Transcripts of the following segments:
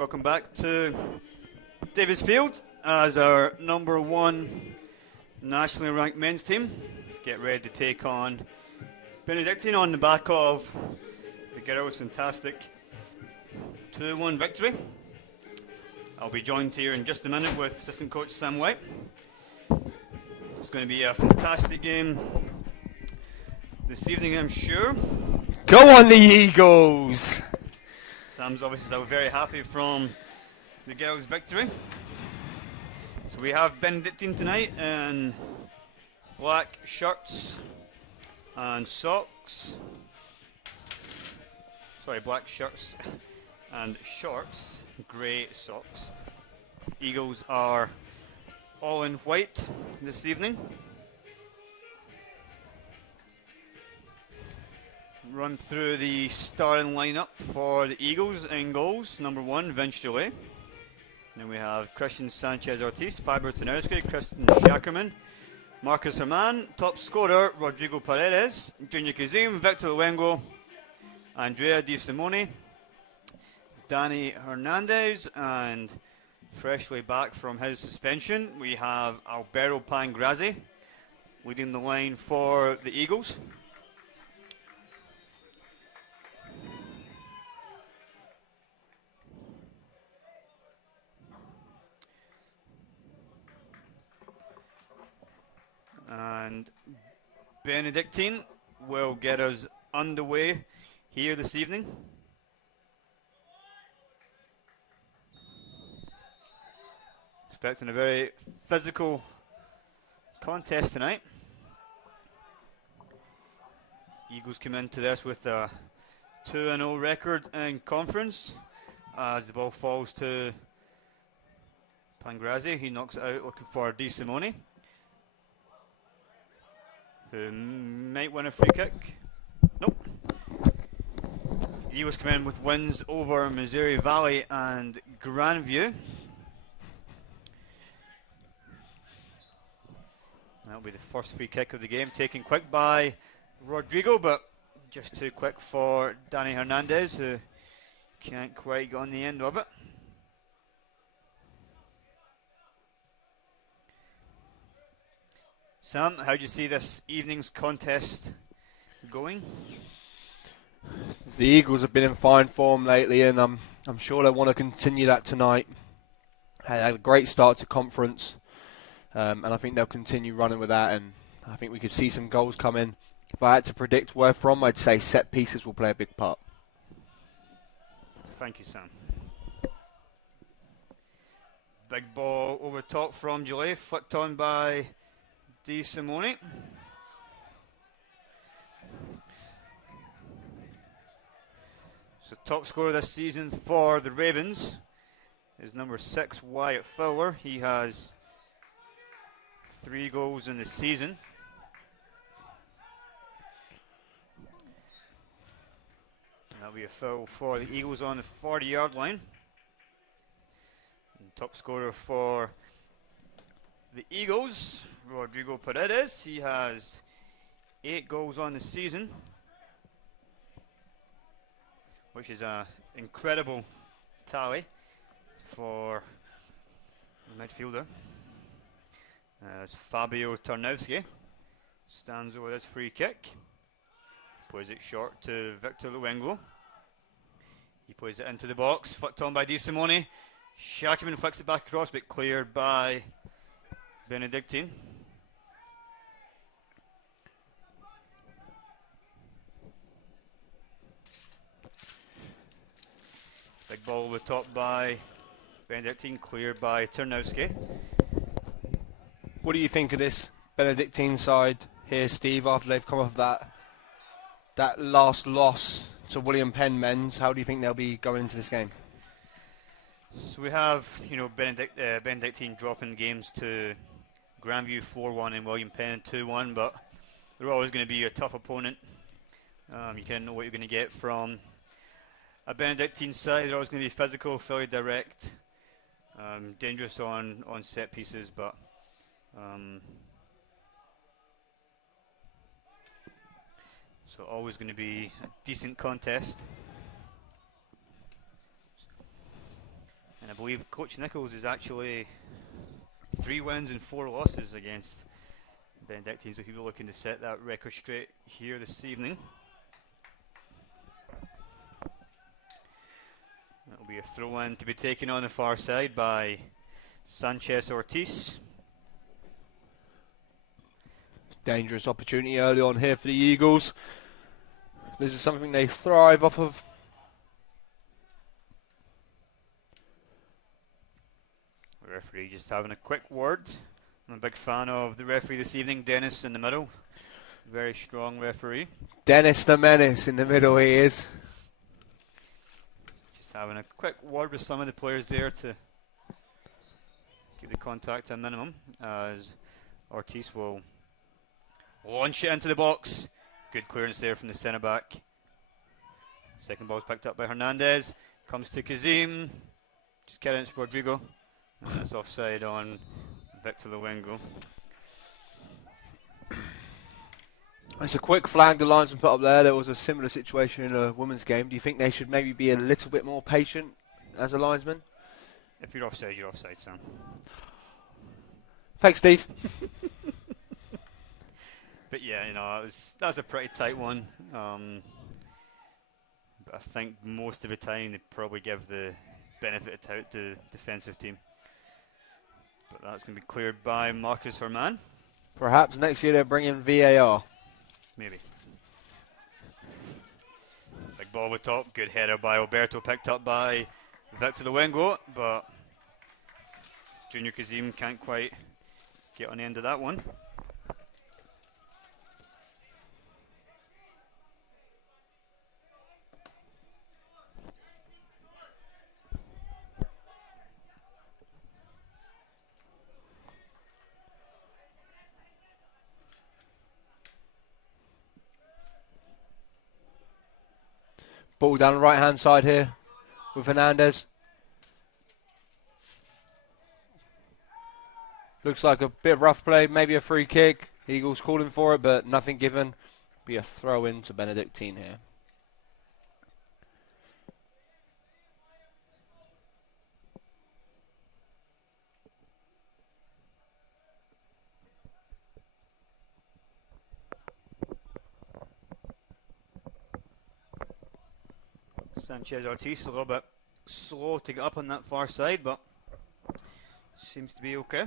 Welcome back to Davis Field as our number one nationally ranked men's team get ready to take on Benedictine on the back of the girls' fantastic 2-1 victory. I'll be joined here in just a minute with assistant coach Sam White. It's going to be a fantastic game this evening, I'm sure. Go on the Eagles! Sam's obviously still very happy from the girls' victory. So we have Benedictine tonight in black shirts and socks. Sorry, black shirts and shorts, grey socks. Eagles are all in white this evening. Run through the starting lineup for the Eagles in goals. Number 1, Vince Gillet. Then we have Christian Sanchez Ortiz, Faber Tanowski, Kristen Shackerman, Marcus Herman, top scorer Rodrigo Paredes, Junior Kazim, Victor Luengo, Andrea Di Simone, Danny Hernandez, and freshly back from his suspension, we have Alberto Pangrazzi leading the line for the Eagles. And Benedictine will get us underway here this evening. Expecting a very physical contest tonight. Eagles come into this with a 2-0 record in conference as the ball falls to Pangrazzi. He knocks it out looking for Di Simone, who might win a free kick. Nope. Eagles come in with wins over Missouri Valley and Grandview. That'll be the first free kick of the game, taken quick by Rodrigo, but just too quick for Danny Hernandez, who can't quite get on the end of it. Sam, how do you see this evening's contest going? The Eagles have been in fine form lately, and I'm sure they want to continue that tonight. They had a great start to conference, and I think they'll continue running with that, and I think we could see some goals come in. If I had to predict where from, I'd say set pieces will play a big part. Thank you, Sam. Big ball over top from Gillet, flicked on by Di Simone. So top scorer this season for the Ravens is number 6, Wyatt Fowler. He has 3 goals in the season. That'll be a foul for the Eagles on the 40-yard line. And top scorer for the Eagles, Rodrigo Paredes. He has 8 goals on the season, which is an incredible tally for the midfielder. As Fabio Tarnowski stands over this free kick, plays it short to Victor Luengo. He plays it into the box, flicked on by Di Simone. Shackerman flicks it back across, but cleared by Benedictine. Big ball over the top by Benedictine, cleared by Tarnowski. What do you think of this Benedictine side here, Steve, after they've come off that last loss to William Penn men's? How do you think they'll be going into this game? So we have, Benedictine dropping games to Grandview 4-1 and William Penn 2-1, but they're always going to be a tough opponent. You kind of know what you're going to get from a Benedictine side. They're always going to be physical, fairly direct, dangerous on set pieces, but so always going to be a decent contest. And I believe Coach Nichols is actually 3 wins and 4 losses against Benedictine, so he'll be looking to set that record straight here this evening. That'll be a throw-in to be taken on the far side by Sanchez Ortiz. Dangerous opportunity early on here for the Eagles. This is something they thrive off of. The referee just having a quick word. I'm a big fan of the referee this evening, Dennis in the middle. Very strong referee. Dennis the Menace in the middle, he is. Just having a quick word with some of the players there to keep the contact to a minimum, as Ortiz will launch it into the box. Good clearance there from the centre back. Second ball's picked up by Hernandez. Comes to Kazim. Just carrying it to Rodrigo. And that's offside on Victor Luengo. It's a quick flag the linesman put up there. There was a similar situation in a women's game. Do you think they should maybe be a little bit more patient as a linesman? If you're offside, Sam. Thanks, Steve. But yeah, that was a pretty tight one. But I think most of the time they probably give the benefit of doubt to the defensive team. But that's going to be cleared by Marcus Herman. Perhaps next year they'll bring in VAR. Maybe. Big ball over top. Good header by Alberto, picked up by Victor Luengo, but Junior Kazim can't quite get on the end of that one. Ball down the right hand side here with Hernandez. Looks like a bit of rough play, maybe a free kick. Eagles calling for it, but nothing given. Be a throw in to Benedictine here. Sanchez Ortiz a little bit slow to get up on that far side, but seems to be okay.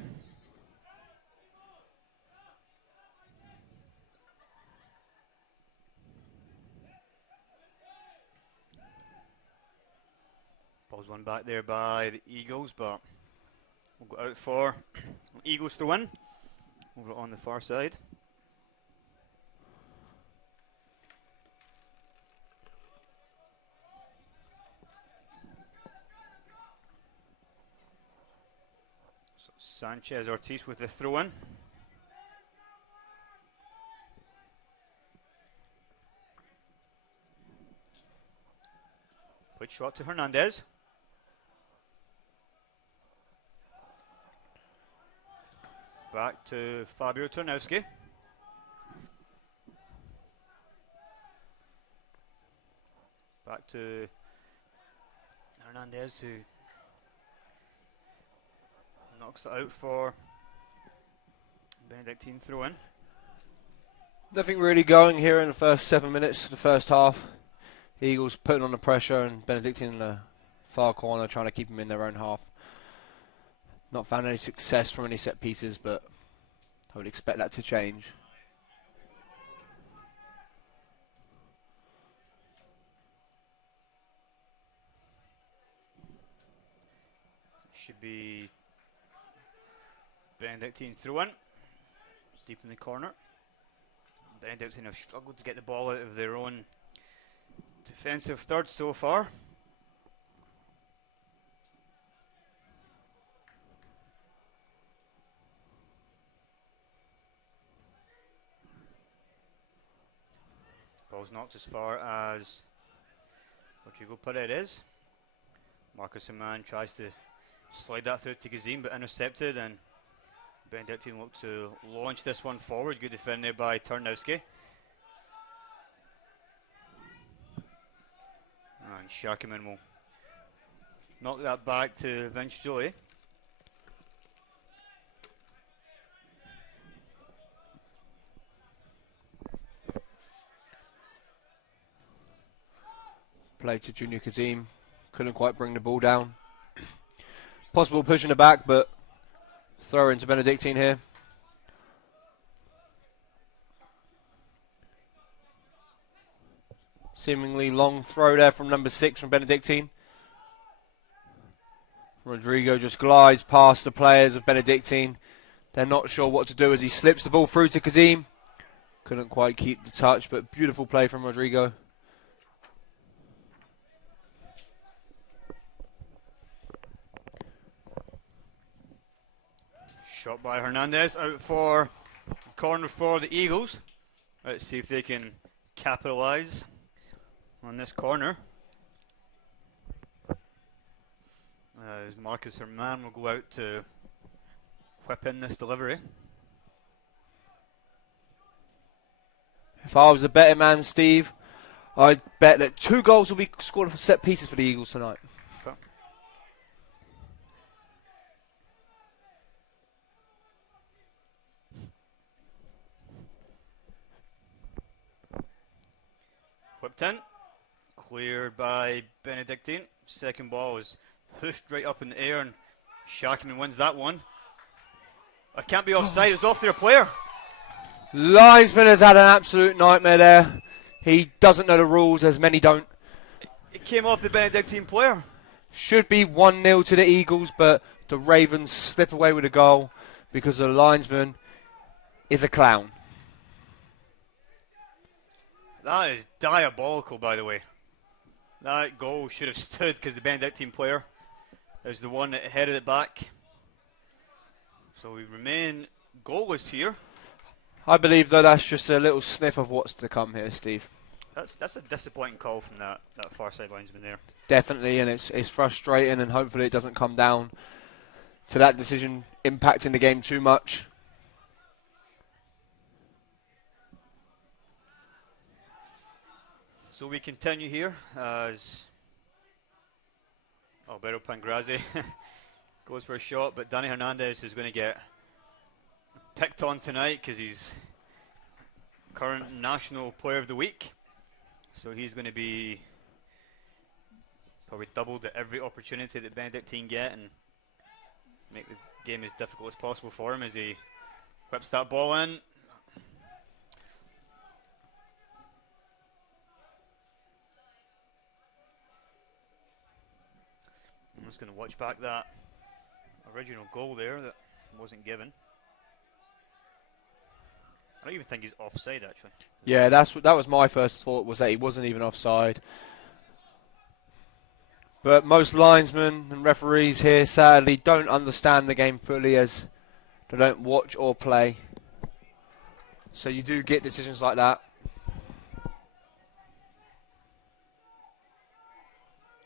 Ball's won back there by the Eagles, but we'll go out for Eagles to win over on the far side. Sanchez Ortiz with the throw in. Quick shot to Hernandez. Back to Fabio Tarnowski. Back to Hernandez, who knocks it out for Benedictine throw in. Nothing really going here in the first 7 minutes of the first half. Eagles putting on the pressure and Benedictine in the far corner trying to keep them in their own half. Not found any success from any set pieces, but I would expect that to change. Should be Benedictine throw in, deep in the corner. Benedictine have struggled to get the ball out of their own defensive third so far. Ball's knocked as far as Rodrigo Paredes. Marcus Herman tries to slide that through to Kazim, but intercepted, and Benedictine look to launch this one forward. Good defending there by Tarnowski. And Sharkiman will Knock that back to Vince Joey. Play to Junior Kazim. Couldn't quite bring the ball down. Possible pushing the back, but throw into Benedictine here. Seemingly long throw there from number 6 from Benedictine. Rodrigo just glides past the players of Benedictine. They're not sure what to do as he slips the ball through to Kazim. Couldn't quite keep the touch, but beautiful play from Rodrigo. Shot by Hernandez out for corner for the Eagles. Let's see if they can capitalise on this corner. As Marcus Herman will go out to whip in this delivery. If I was a betting man, Steve, I'd bet that 2 goals will be scored for set pieces for the Eagles tonight. Okay. Whipped in. Cleared by Benedictine. Second ball is hoofed right up in the air, and Shackman wins that one. I can't be offside, it's off their player. Linesman has had an absolute nightmare there. He doesn't know the rules, as many don't. It came off the Benedictine player. Should be 1-0 to the Eagles, but the Ravens slip away with a goal because the linesman is a clown. That is diabolical, by the way. That goal should have stood because the Benedictine player is the one that headed it back. So we remain goalless here. I believe, though, that's just a little sniff of what's to come here, Steve. That's a disappointing call from that far side linesman there. Definitely, and it's frustrating, and hopefully it doesn't come down to that decision impacting the game too much. So we continue here as Alberto Pangrazi goes for a shot, but Danny Hernandez is going to get picked on tonight because he's current National Player of the Week. So he's going to be probably doubled at every opportunity that Benedictine get and make the game as difficult as possible for him as he whips that ball in. I'm just going to watch back that original goal there that wasn't given. I don't even think he's offside, actually. Yeah, that was my first thought, was that he wasn't even offside. But most linesmen and referees here, sadly, don't understand the game fully, as they don't watch or play. So you do get decisions like that.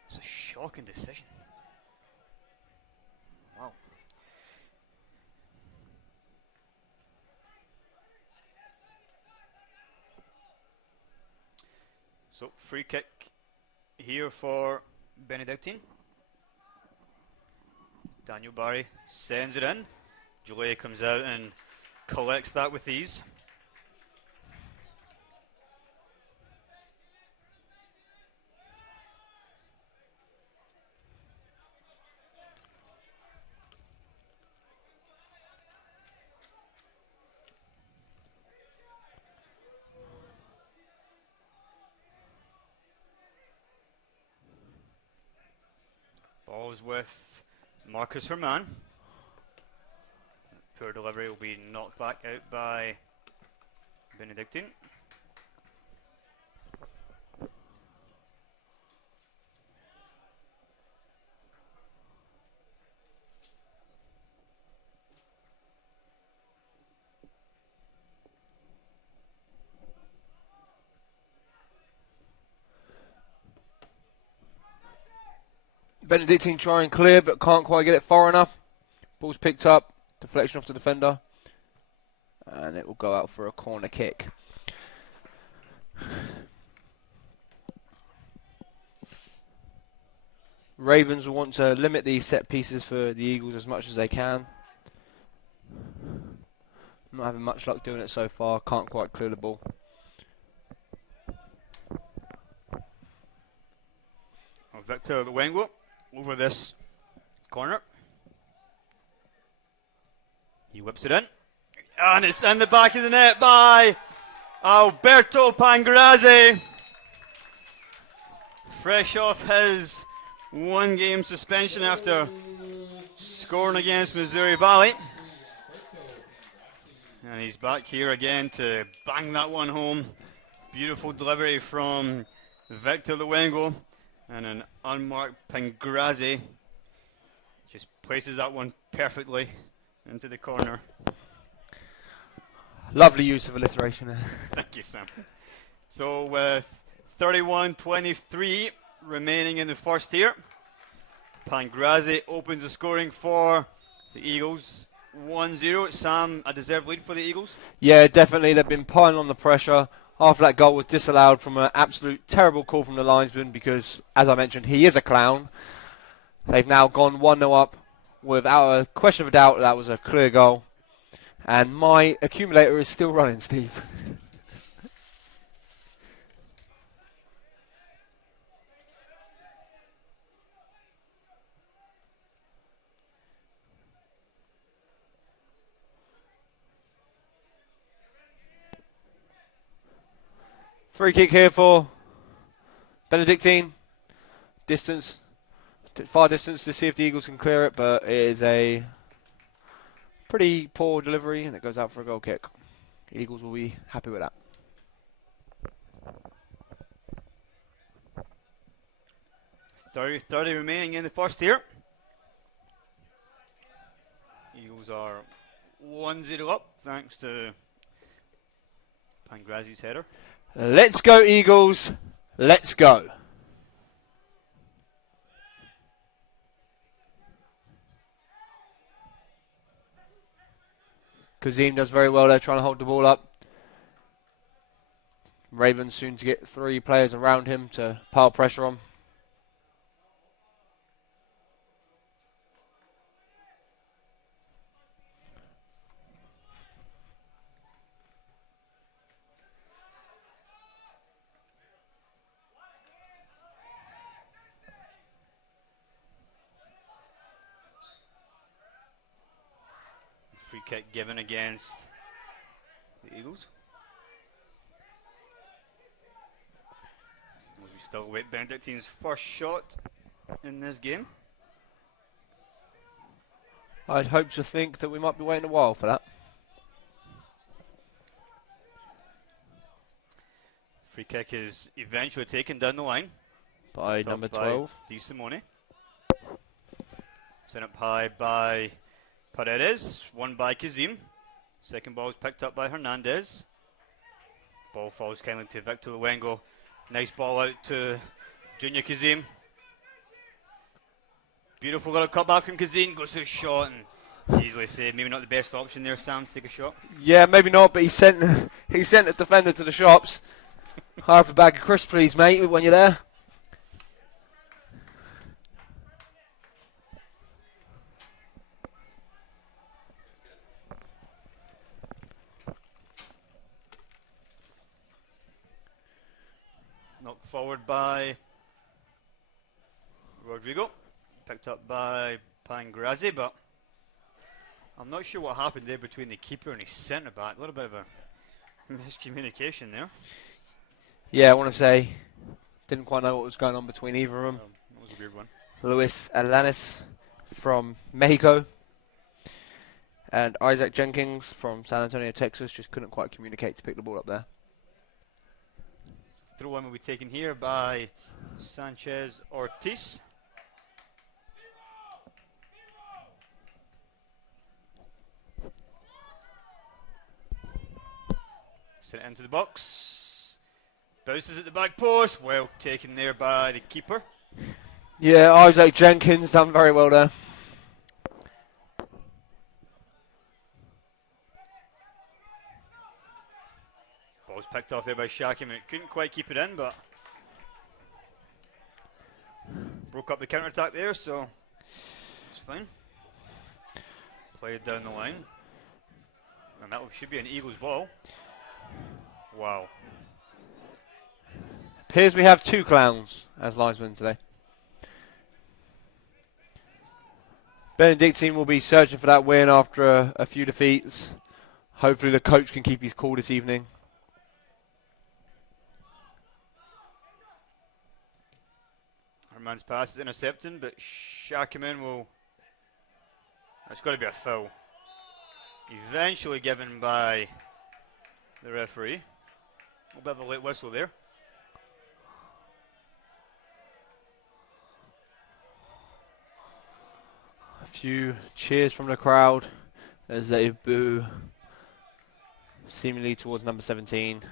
It's a shocking decision. Wow. So free kick here for Benedictine. Daniel Barry sends it in. Julie comes out and collects that with ease. Ball's with Marcus Herman. Poor delivery will be knocked back out by Benedictine. Benedictine try and clear, but can't quite get it far enough. Ball's picked up, deflection off the defender, and it will go out for a corner kick. Ravens will want to limit these set pieces for the Eagles as much as they can. Not having much luck doing it so far. Can't quite clear the ball. Victor Luengo over this corner. He whips it in. And it's in the back of the net by Alberto Pangrazzi. Fresh off his 1-game suspension after scoring against Missouri Valley. And he's back here again to bang that one home. Beautiful delivery from Victor Luengo. And an unmarked Pangrazzi just places that one perfectly into the corner. Lovely use of alliteration there. Thank you, Sam. So with 31-23 remaining in the first here, Pangrazzi opens the scoring for the Eagles. 1-0. Sam, a deserved lead for the Eagles? Yeah, definitely. They've been piling on the pressure. After that goal was disallowed from an absolute terrible call from the linesman because, as I mentioned, he is a clown. They've now gone 1-0 up without a question of a doubt. That was a clear goal. And my accumulator is still running, Steve. Free kick here for Benedictine. Distance, far distance to see if the Eagles can clear it, but it is a pretty poor delivery and it goes out for a goal kick. The Eagles will be happy with that. Thirty remaining in the first here. Eagles are 1-0 up thanks to Pangrazzi's header. Let's go, Eagles. Let's go. Kazim does very well there, trying to hold the ball up. Ravens soon to get 3 players around him to pile pressure on. Free kick given against the Eagles. As we still await Benedictine's first shot in this game. I'd hope to think that we might be waiting a while for that. Free kick is eventually taken down the line. By number 12. Di Simone. Sent up high by Paredes, won by Kazim. Second ball is picked up by Hernandez. Ball falls kindly to Victor Luengo. Nice ball out to Junior Kazim. Beautiful little cutback from Kazim. Goes to a shot and easily saved. Maybe not the best option there, Sam, to take a shot. Yeah, maybe not, but he sent the defender to the shops. Half a bag of crisps, please, mate, when you're there. Knocked forward by Rodrigo. Picked up by Pangrazzi, but I'm not sure what happened there between the keeper and his centre back. A little bit of a miscommunication there. Yeah, I want to say, didn't quite know what was going on between either of them. That was a weird one. Luis Alanis from Mexico and Isaac Jenkins from San Antonio, Texas, just couldn't quite communicate to pick the ball up there. Throw one will be taken here by Sanchez Ortiz. Sent it into the box. Bounces at the back post. Well taken there by the keeper. Yeah, Isaac Jenkins done very well there. Ball's picked off there by Shakim. It couldn't quite keep it in, but broke up the counter attack there, so it's fine. Played down the line. And that should be an Eagles ball. Wow. Appears we have 2 clowns as linesmen today. Benedictine will be searching for that win after a few defeats. Hopefully the coach can keep his cool this evening. Herman's pass is intercepting, but Shakaman will... It's got to be a foul. Eventually given by the referee. A bit of a late whistle there. A few cheers from the crowd as they boo seemingly towards number 17,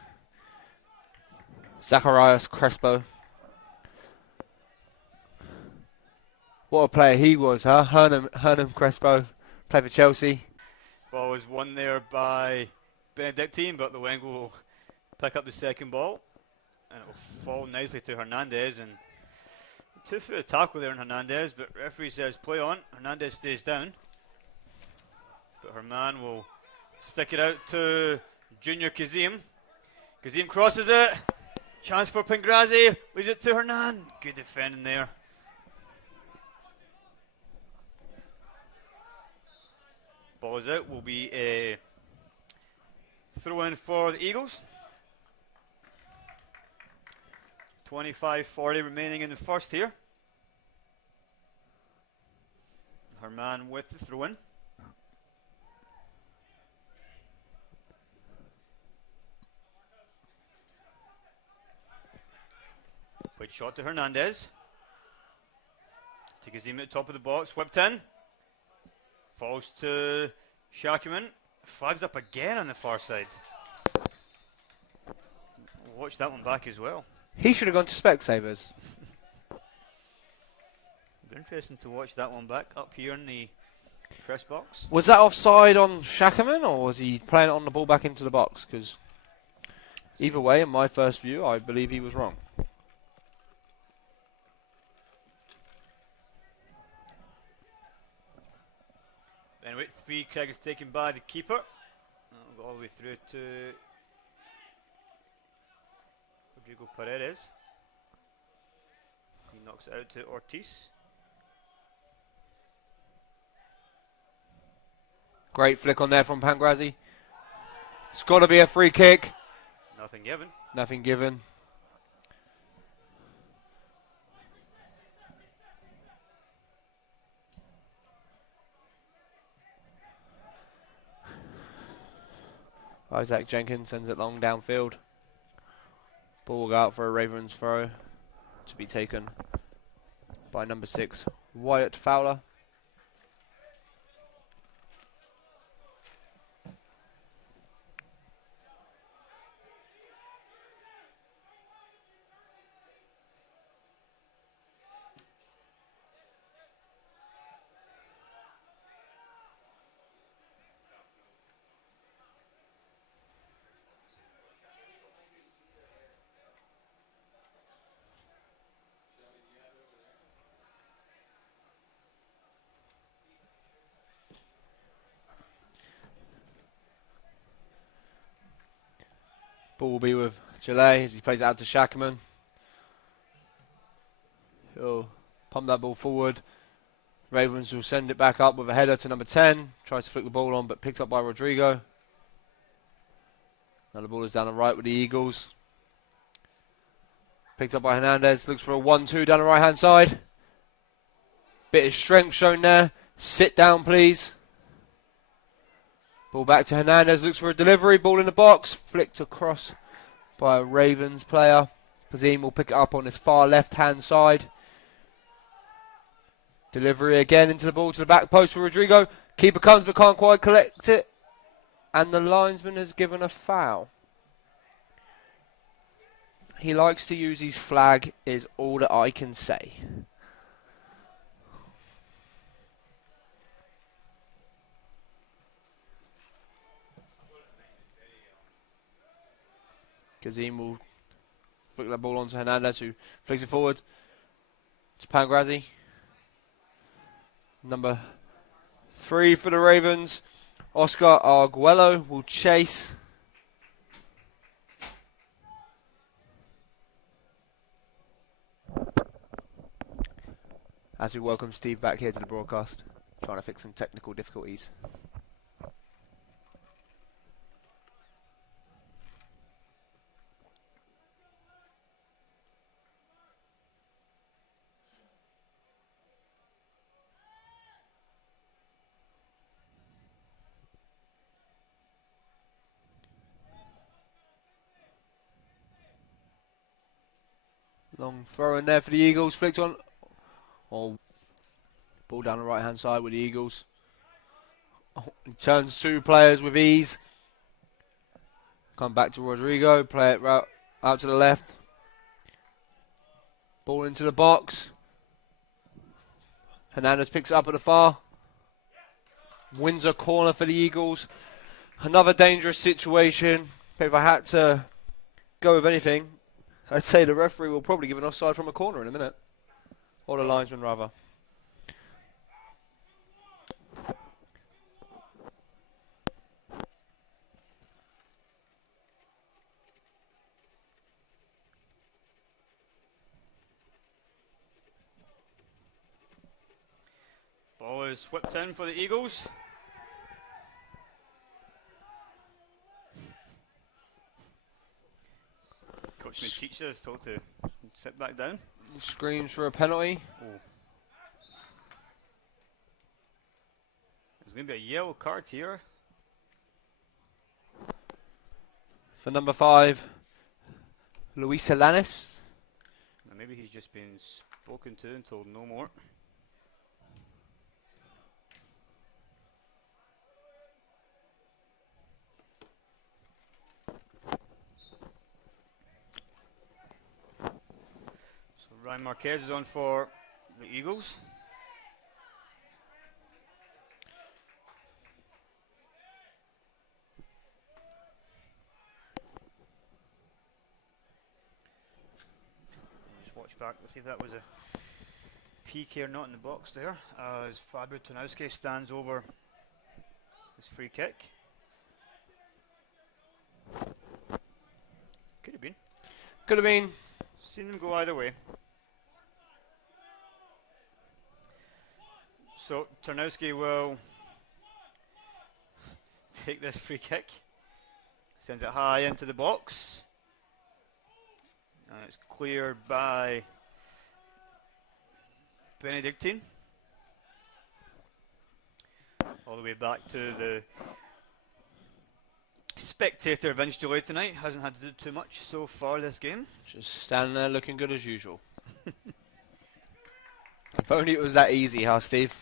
Zacharias Crespo. What a player he was, huh? Hernan Crespo, played for Chelsea. Ball was won there by Benedictine, but the Wengo will pick up the second ball, and it will fall nicely to Hernandez. And 2-foot tackle there on Hernandez, but referee says play on. Hernandez stays down, but Herman will stick it out to Junior Kazim. Kazim crosses it. Chance for Pengrazi. Leaves it to Hernan. Good defending there. Ball is out. Will be a throw in for the Eagles. 25-40 remaining in the first here. Herman with the throw in. Quick shot to Hernandez. To Kazim at the top of the box. Whipped in. Falls to Shakaman. Flags up again on the far side. Watch that one back as well. He should have gone to Specsavers. Be interesting to watch that one back up here in the press box. Was that offside on Shakaman, or was he playing it on the ball back into the box? Because either way, in my first view, I believe he was wrong. Anyway, free kick is taken by the keeper. Go all the way through to Rodrigo Paredes. He knocks it out to Ortiz. Great flick on there from Pangrazi. It's got to be a free kick. Nothing given. Nothing given. Isaac Jenkins sends it long downfield. Ball will go out for a Ravens throw to be taken by number 6, Wyatt Fowler. Ball will be with Gillet as he plays it out to Shakaman. He'll pump that ball forward. Ravens will send it back up with a header to number 10. Tries to flick the ball on, but picked up by Rodrigo. Now the ball is down the right with the Eagles. Picked up by Hernandez. Looks for a 1-2 down the right hand side. Bit of strength shown there. Sit down, please. Ball back to Hernandez, looks for a delivery, ball in the box, flicked across by a Ravens player. Kazim will pick it up on his far left-hand side. Delivery again into the ball to the back post for Rodrigo. Keeper comes but can't quite collect it. And the linesman has given a foul. He likes to use his flag, is all that I can say. Kazim will flick that ball onto Hernandez, who flicks it forward. It's Pangrazi. Number 3 for the Ravens. Oscar Arguello will chase. As we welcome Steve back here to the broadcast, trying to fix some technical difficulties. Long throw in there for the Eagles, flicked on. Oh, ball down the right hand side with the Eagles. Oh, he turns 2 players with ease. Come back to Rodrigo, play it out to the left. Ball into the box. Hernandez picks it up at the far. Wins a corner for the Eagles. Another dangerous situation. If I had to go with anything, I'd say the referee will probably give an offside from a corner in a minute. Or the linesman, rather. Ball is whipped in for the Eagles. Coach may teach us told to sit back down. Screams for a penalty. Oh. There's going to be a yellow card here. For number 5, Luis Alanis. Now maybe he's just been spoken to and told no more. Ryan Marquez is on for the Eagles. Just watch back. Let's see if that was a PK or not in the box there. As Fabio Tonowski stands over his free kick. Could have been. Could have been. Seen them go either way. So Tarnowski will take this free kick, sends it high into the box, and it's cleared by Benedictine. All the way back to the spectator Vince Delay tonight. Hasn't had to do too much so far this game. Just standing there looking good as usual. If only it was that easy, huh, Steve?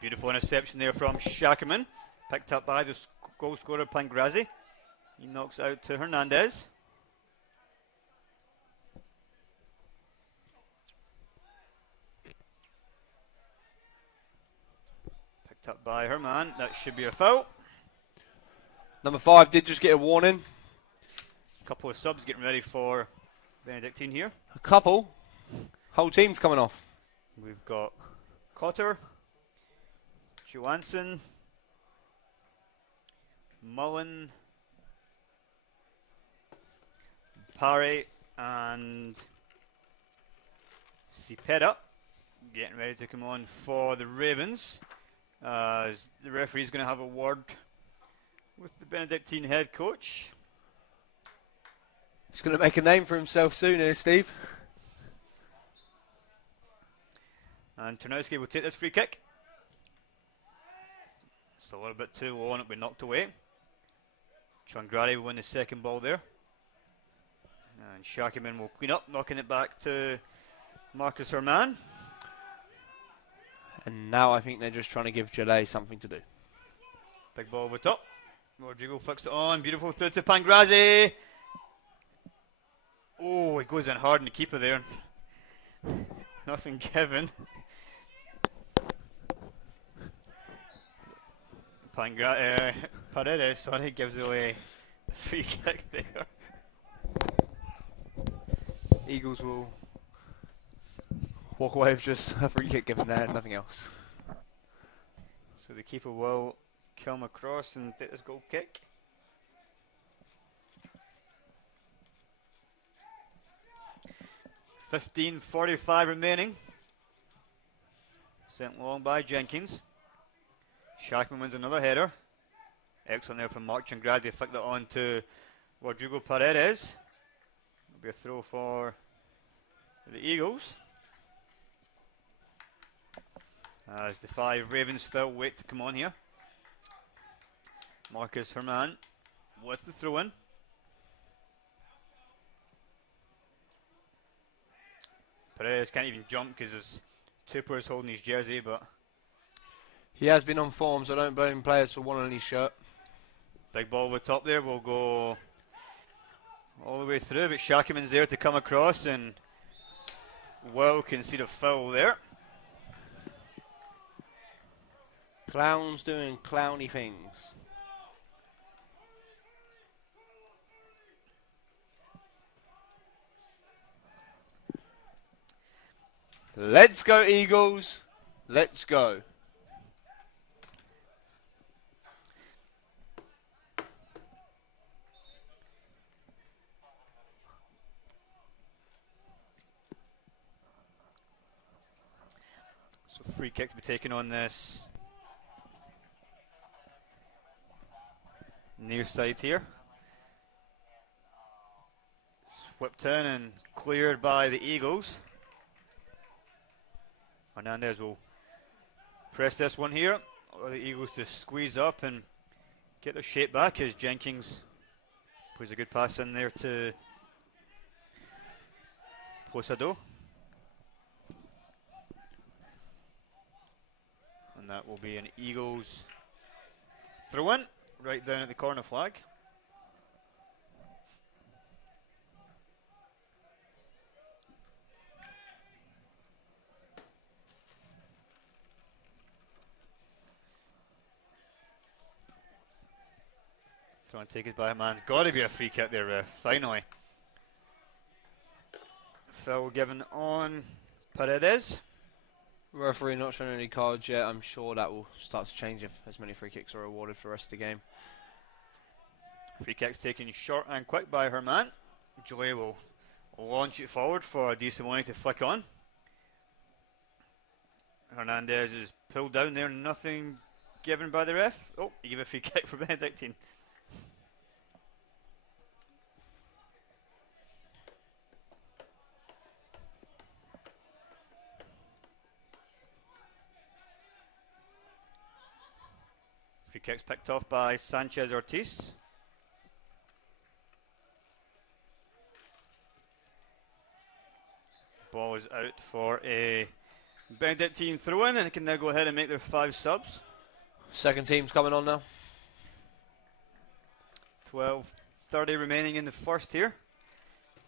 Beautiful interception there from Shackerman. Picked up by the goal scorer Pangrazi. He knocks out to Hernandez. Picked up by her man. That should be a foul. Number 5 did just get a warning. A couple of subs getting ready for Benedictine here. A couple. Whole team's coming off. We've got Cotter, Johansson, Mullen, Parry, and Cepeda getting ready to come on for the Ravens. As the referee's going to have a word with the Benedictine head coach. He's going to make a name for himself soon here, Steve. And Tarnowski will take this free kick. It's a little bit too low and it'll be knocked away. Changradi will win the second ball there. And Shackerman will clean up, knocking it back to Marcus Herman. And now I think they're just trying to give Jalais something to do. Big ball over top. Rodrigo flicks it on. Beautiful through to Pangrazi. Oh, he goes in hard on the keeper there. Nothing given. Paredes, sorry, gives away the free kick there. Eagles will walk away with just a free kick given there, nothing else. So the keeper will come across and take this goal kick. .45 remaining. Sent long by Jenkins. Shackman wins another header. Excellent there from Mark Changrad to flick that on to Rodrigo Paredes. It'll be a throw for the Eagles. As the 5 Ravens still wait to come on here. Marcus Herman with the throw in. Paredes can't even jump because there's 2 players holding his jersey, but he has been on form, so I don't blame players for one on his shirt. Big ball over the top there will go all the way through, but Shackerman's there to come across and will concede a foul there. Clowns doing clowny things. Let's go, Eagles. Let's go. So free kick to be taken on this near side here. Whipped in and cleared by the Eagles. Hernandez will press this one here. Allow the Eagles to squeeze up and get their shape back as Jenkins puts a good pass in there to Posado. And that will be an Eagles throw in right down at the corner flag. Throw and take it by a man. Got to be a free kick there, ref. Finally. Foul given on Paredes. Referee not showing any cards yet. I'm sure that will start to change if as many free kicks are awarded for the rest of the game. Free kicks taken short and quick by Herman. Jolie will launch it forward for DeSimone to flick on. Hernandez is pulled down there. Nothing given by the ref. Oh, he gave a free kick for Benedictine. Free kicks picked off by Sanchez Ortiz. Ball is out for a Benedictine throw in, and they can now go ahead and make their 5 subs. Second team's coming on now. 12:30 remaining in the first here.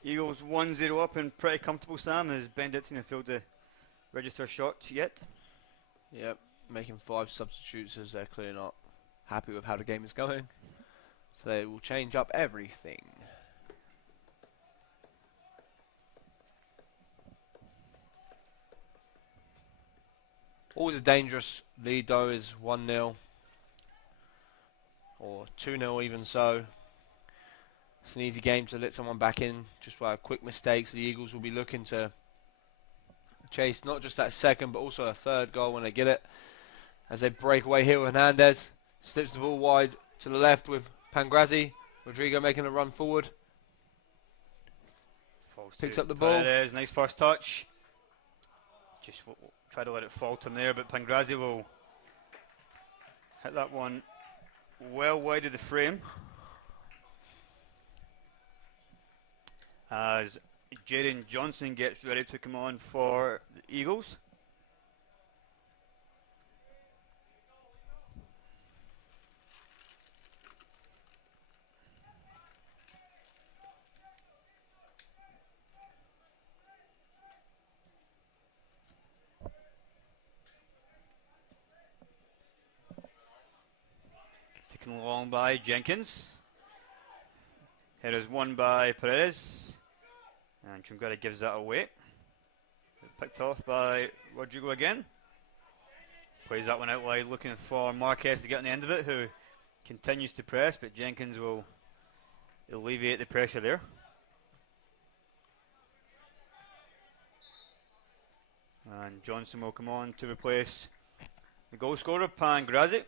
Eagles 1-0 up and pretty comfortable, Sam, as Benedictine have failed to register shots yet. Yep, making 5 substitutes as they're clearly not happy with how the game is going. So they will change up everything. Always a dangerous lead though is 1-0 or 2-0 even so. It's an easy game to let someone back in just by a quick mistake. So the Eagles will be looking to chase not just that second but also a third goal when they get it. As they break away here with Hernandez. Slips the ball wide to the left with Pangrazi. Rodrigo making a run forward. Picks up the ball. There it is, nice first touch. Just try to let it fall to him there, but Pangrazi will hit that one well wide of the frame. As Jaden Johnson gets ready to come on for the Eagles. Taken long by Jenkins. Headers won by Perez. And Chungara gives that away. Picked off by Rodrigo again. Plays that one out wide, looking for Marquez to get on the end of it, who continues to press, but Jenkins will alleviate the pressure there. And Johnson will come on to replace the goal scorer, Pangrazic.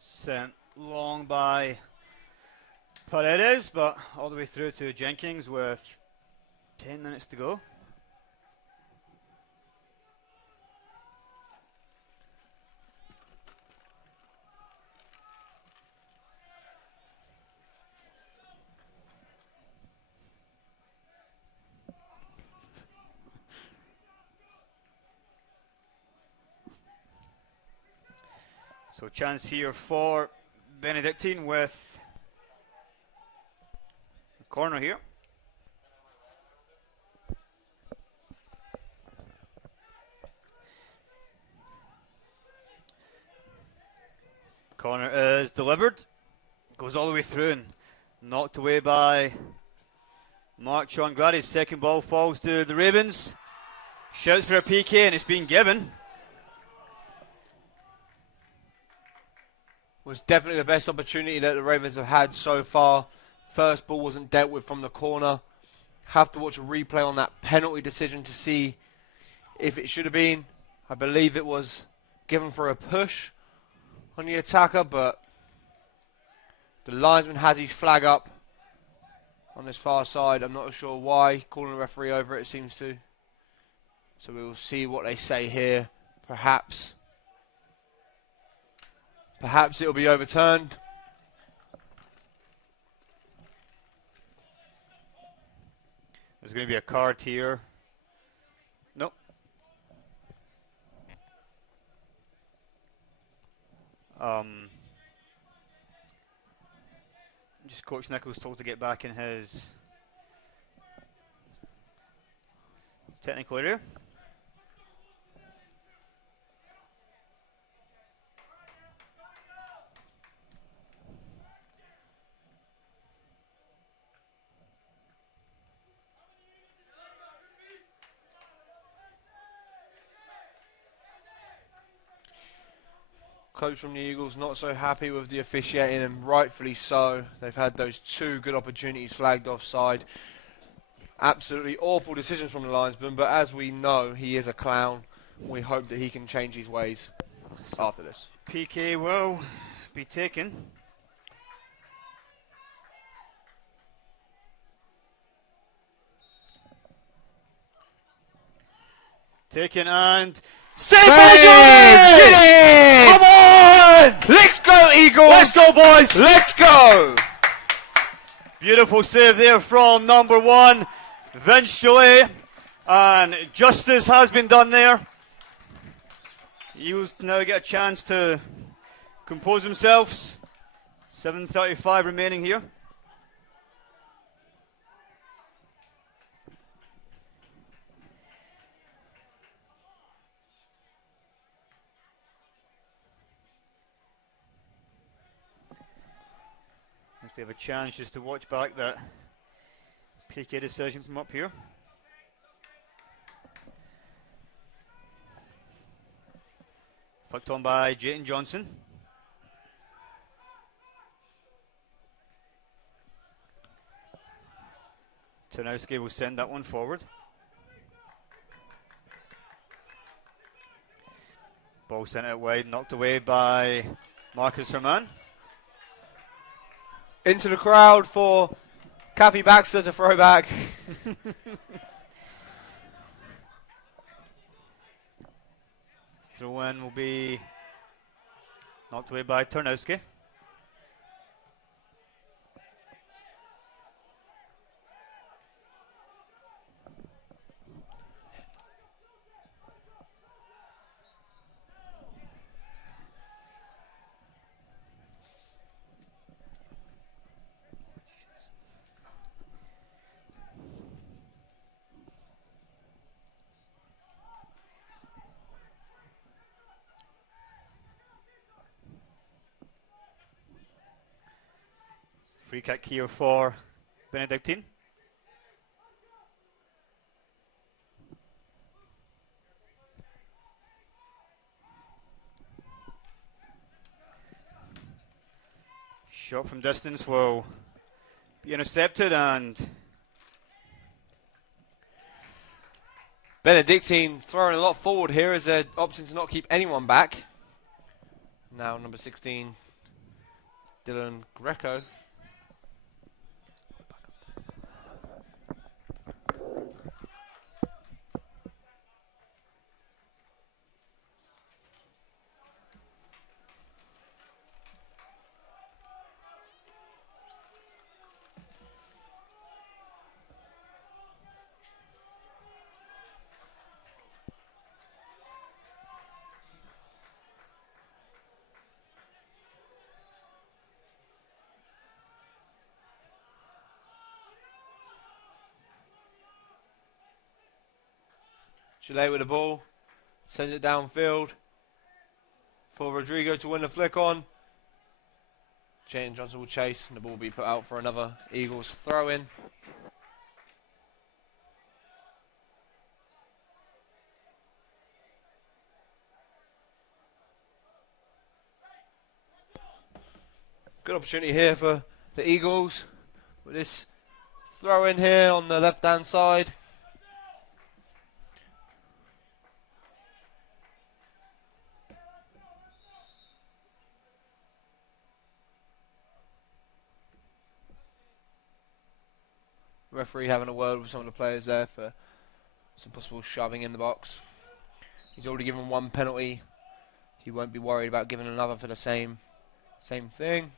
Sent long by Paredes, but all the way through to Jenkins with 10 minutes to go. So chance here for Benedictine with a corner here. Corner is delivered. Goes all the way through and knocked away by Mark Chongradi's second ball falls to the Ravens. Shouts for a PK and it's been given. Was definitely the best opportunity that the Ravens have had so far. First ball wasn't dealt with from the corner. Have to watch a replay on that penalty decision to see if it should have been. I believe it was given for a push on the attacker, but the linesman has his flag up on this far side. I'm not sure why. Calling the referee over it seems to. So we will see what they say here. Perhaps it'll be overturned. There's going to be a card here. Nope. Just Coach Nichols told to get back in his technical area. Coach from the Eagles not so happy with the officiating, and rightfully so. They've had those two good opportunities flagged offside. Absolutely awful decisions from the linesman, but as we know, he is a clown. We hope that he can change his ways after this. PK will be taken. Taken and saved by Joey! Come on! Let's go, Eagles! Let's go, boys! Let's go! Beautiful save there from number one, Vince Joey, and justice has been done there. Eagles now get a chance to compose themselves. 7:35 remaining here. We have a chance just to watch back that PK decision from up here. Flicked on by Jayton Johnson. Tarnowski will send that one forward. Ball sent out wide, knocked away by Marcus Herman. Into the crowd for Kathy Baxter to throw back. Throw in will be knocked away by Tarnowski. Free kick here for Benedictine. Shot from distance will be intercepted, and Benedictine throwing a lot forward here as they're opting to not keep anyone back. Now number 16, Dylan Greco. Chalet with the ball, sends it downfield for Rodrigo to win the flick on. Jayden Johnson will chase, and the ball will be put out for another Eagles throw in. Good opportunity here for the Eagles with this throw in here on the left hand side. Referee having a word with some of the players there for some possible shoving in the box. He's already given one penalty. He won't be worried about giving another for the same thing.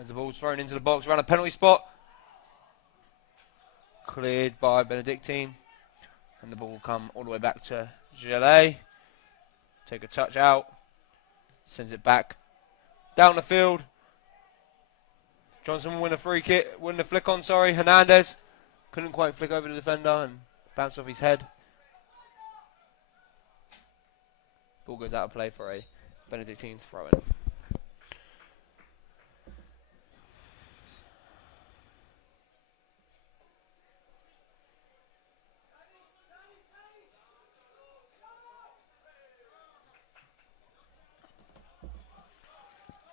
As the ball's thrown into the box around a penalty spot. Cleared by Benedictine. And the ball will come all the way back to Gelé. Take a touch out. Sends it back down the field. Johnson will win a free kick, win the flick on, Hernandez couldn't quite flick over the defender and bounced off his head. Ball goes out of play for a Benedictine throw-in.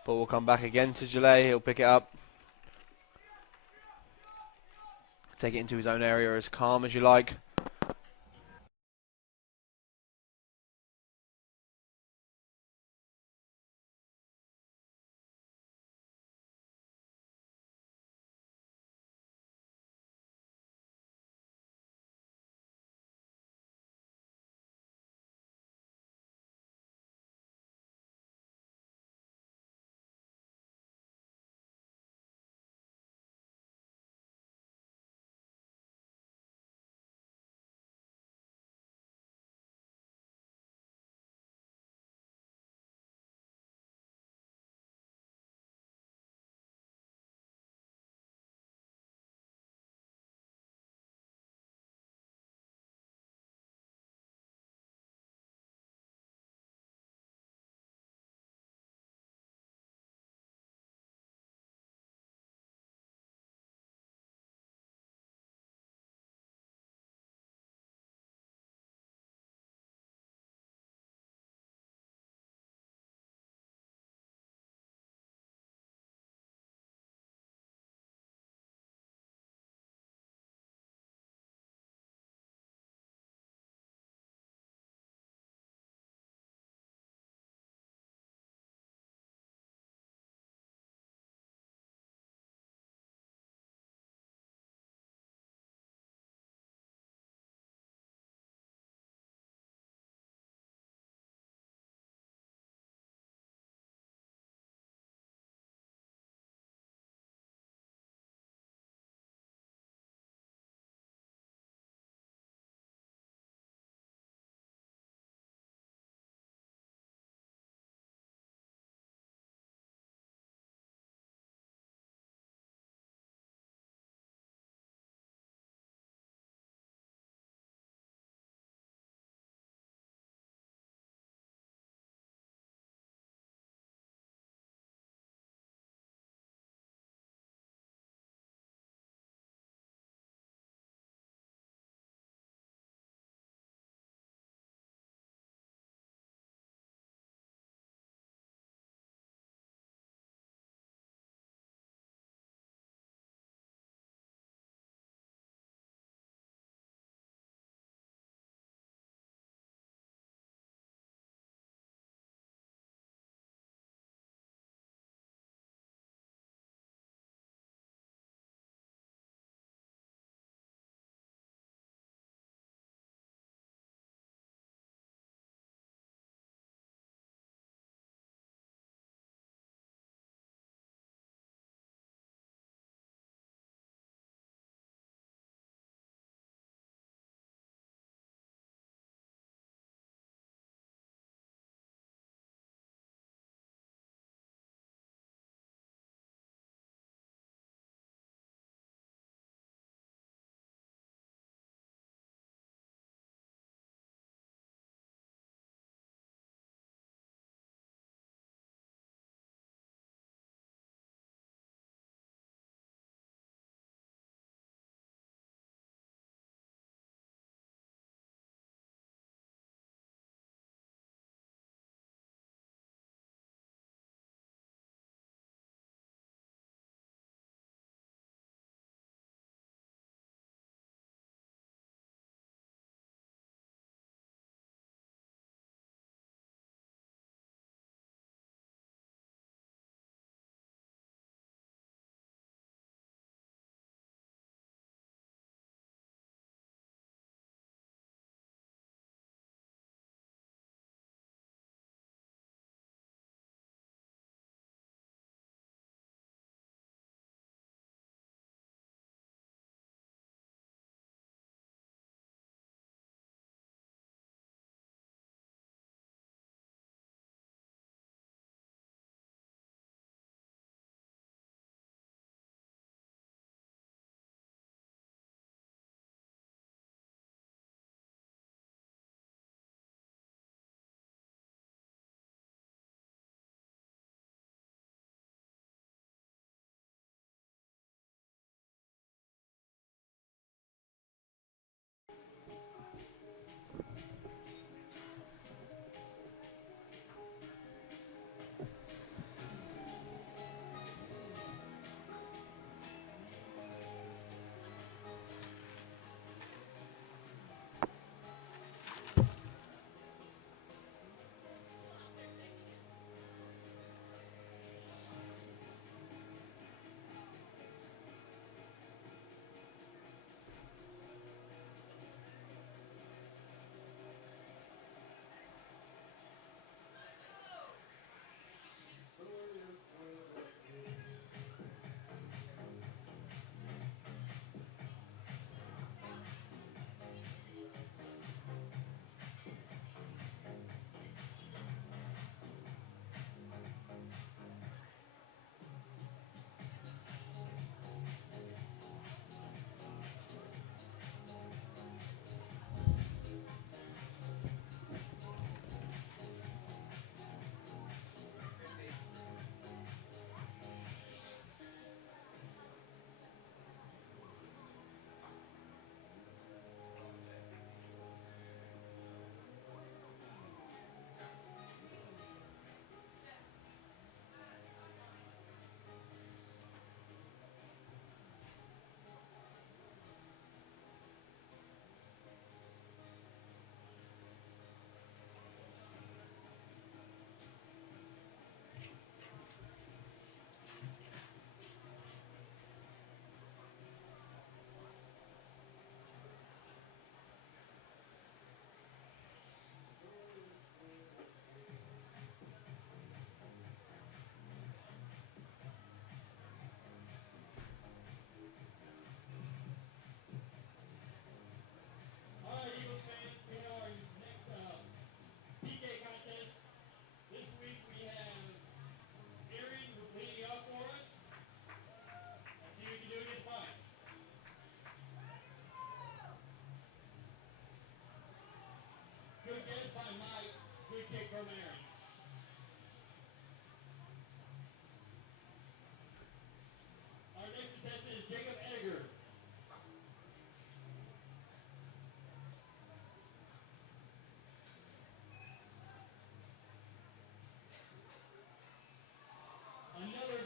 Ball will come back again to Gelé. He'll pick it up. Take it into his own area as calm as you like.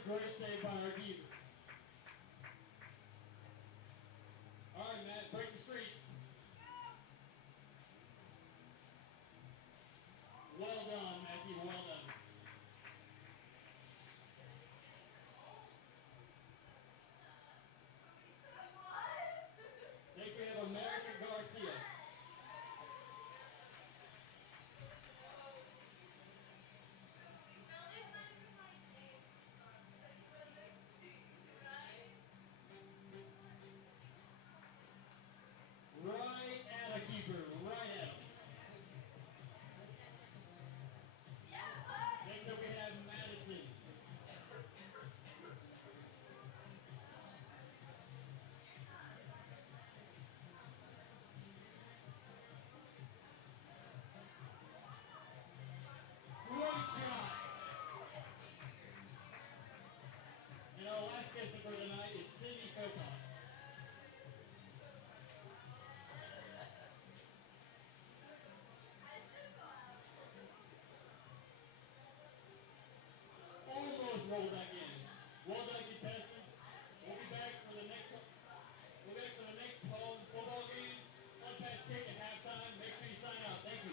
Great save by our keeper. All right, Matt, break the streak. Well done, Matthew, well done. Next we have America Garcia. Right at a keeper, right at him. Next up we have Madison. Great shot. And our last guest for tonight is Cindy Philpott. Almost rolled back in. Well done, contestants. We'll be back for the next one. We'll be back for the next home football game. One pass kick at halftime. Make sure you sign out. Thank you.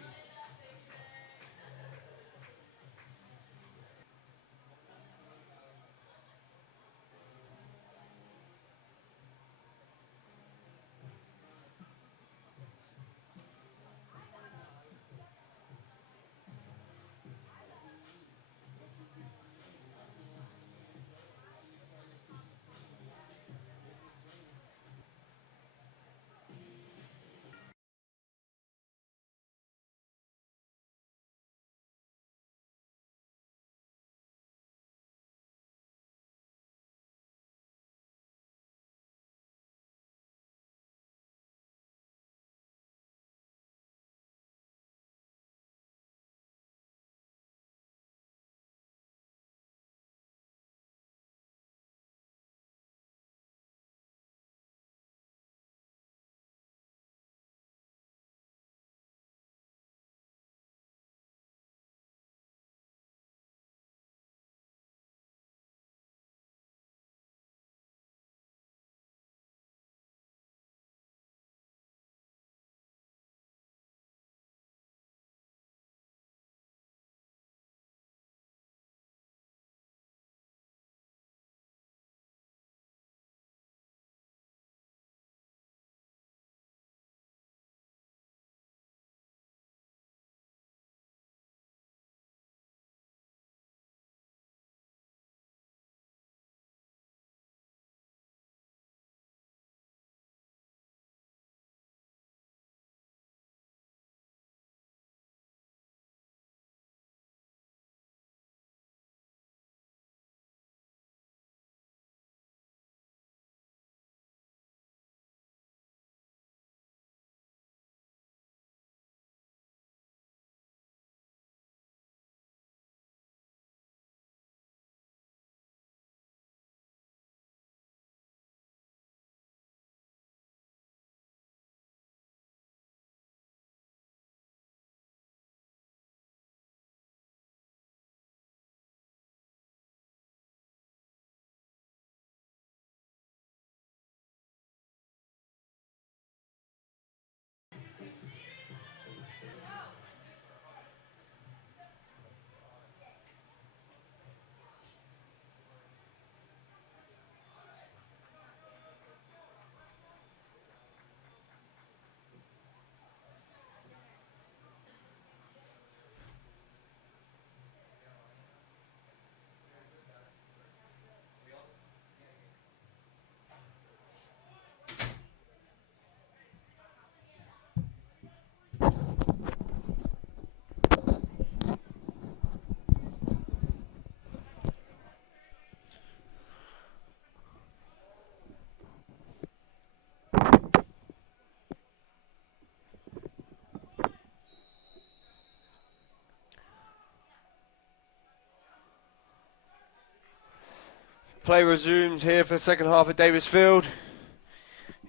Play resumes here for the second half of Davis Field.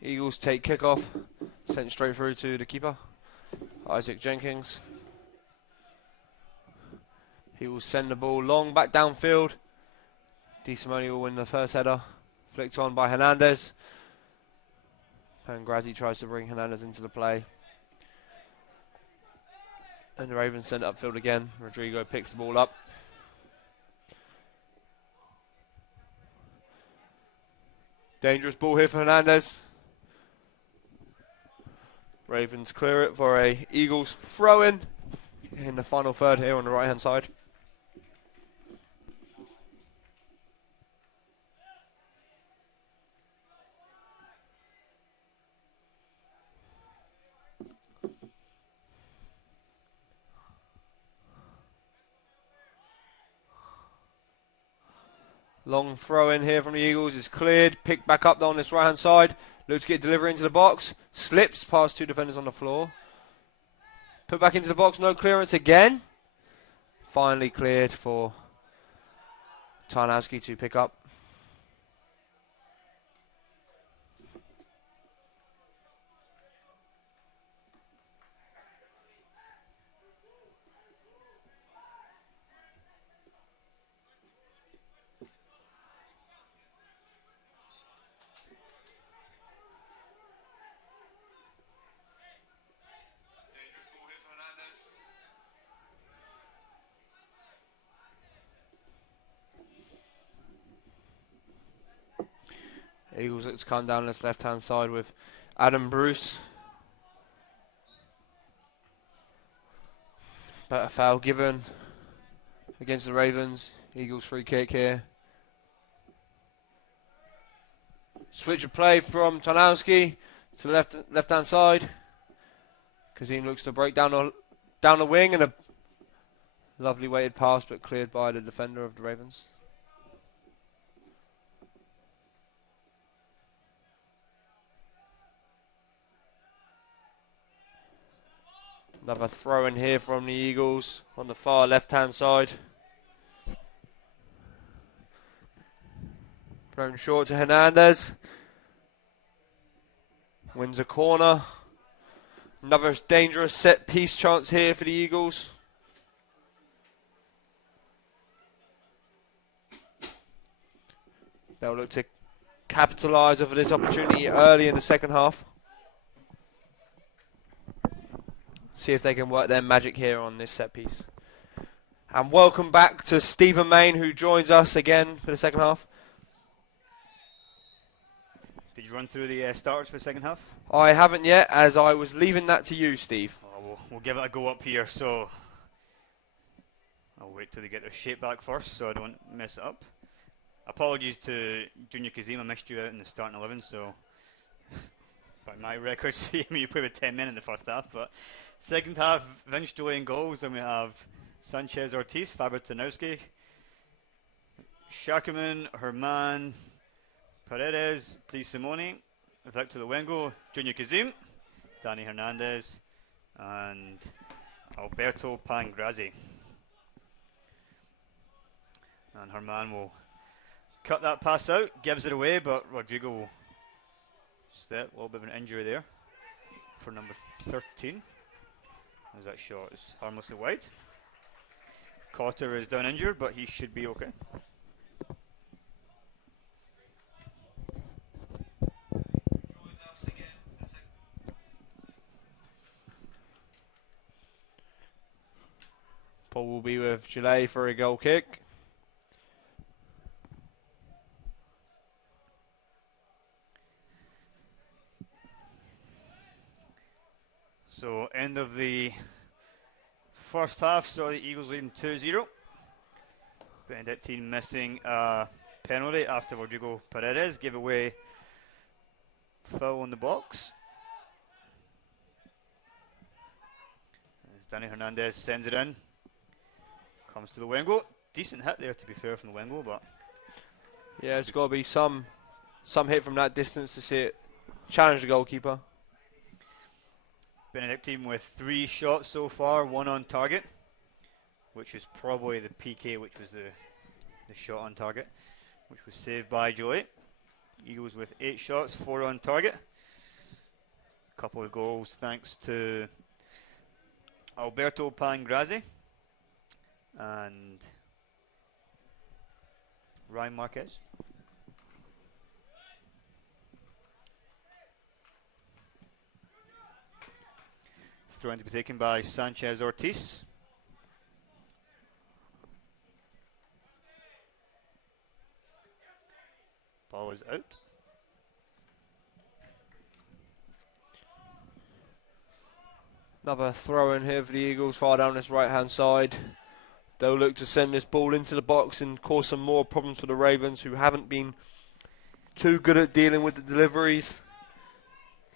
Eagles take kickoff, sent straight through to the keeper, Isaac Jenkins. He will send the ball long back downfield Di Simone will win the first header. Flicked on by Hernandez. Pangrazzi tries to bring Hernandez into the play. And the Ravens send it upfield again. Rodrigo picks the ball up. Dangerous ball here for Hernandez. Ravens clear it for a Eagles throw-in the final third here on the right-hand side. Long throw in here from the Eagles is cleared. Picked back up on this right hand side. Looks to get delivery into the box. Slips past two defenders on the floor. Put back into the box. No clearance again. Finally cleared for Tarnowski to pick up. Eagles look to come down this left hand side with Adam Bruce. But a foul given against the Ravens. Eagles free kick here. Switch of play from Tarnowski to the left hand side. Kazim looks to break down the wing, and a lovely weighted pass, but cleared by the defender of the Ravens. Another throw in here from the Eagles on the far left hand side. Thrown short to Hernandez. Wins a corner. Another dangerous set piece chance here for the Eagles. They'll look to capitalise over this opportunity early in the second half. See if they can work their magic here on this set piece. And welcome back to Stephen Main, who joins us again for the second half. Did you run through the starters for the second half? I haven't yet, as I was leaving that to you, Steve. Oh, we'll give it a go up here, so I'll wait till they get their shape back first so I don't mess it up. Apologies to Junior Kazim, I missed you out in the starting 11, so by my record, see me, you played with 10 men in the first half, but second half, Vince Joy in goals, then we have Sanchez Ortiz, Faber Tanowski, Sharkerman, Herman, Paredes, Di Simone, Victor Luengo, Junior Kazim, Danny Hernandez, and Alberto Pangrazzi. And Herman will cut that pass out, gives it away, but Rodrigo will step. A little bit of an injury there for number 13. As that shot is harmlessly wide. Cotter is down injured, but he should be okay. Paul will be with Gillet for a goal kick. So end of the first half, saw the Eagles leading 2-0. Benedictine missing a penalty after Rodrigo Paredes gave away foul on the box. As Danny Hernandez sends it in. Comes to the Wengo. Decent hit there, to be fair, from the Wengo, but yeah, it's got to be some hit from that distance to see it challenge the goalkeeper. Benedictine with 3 shots so far, 1 on target, which is probably the PK, which was the shot on target, which was saved by Joey. Eagles with 8 shots, 4 on target. A couple of goals thanks to Alberto Pangrazzi and Ryan Marquez. Throw to be taken by Sanchez Ortiz. Ball is out. Another throw in here for the Eagles, far down this right hand side. They'll look to send this ball into the box and cause some more problems for the Ravens, who haven't been too good at dealing with the deliveries.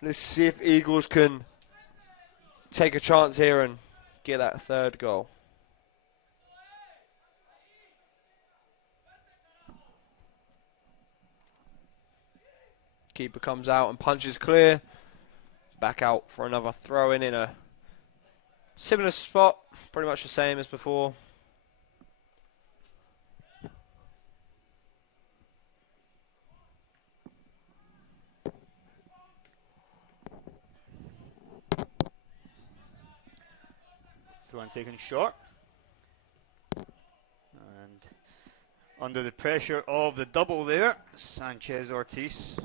Let's see if Eagles can take a chance here and get that third goal. Keeper comes out and punches clear. Back out for another throw in a similar spot, pretty much the same as before. Throw in taken short. And under the pressure of the double there, Sanchez Ortiz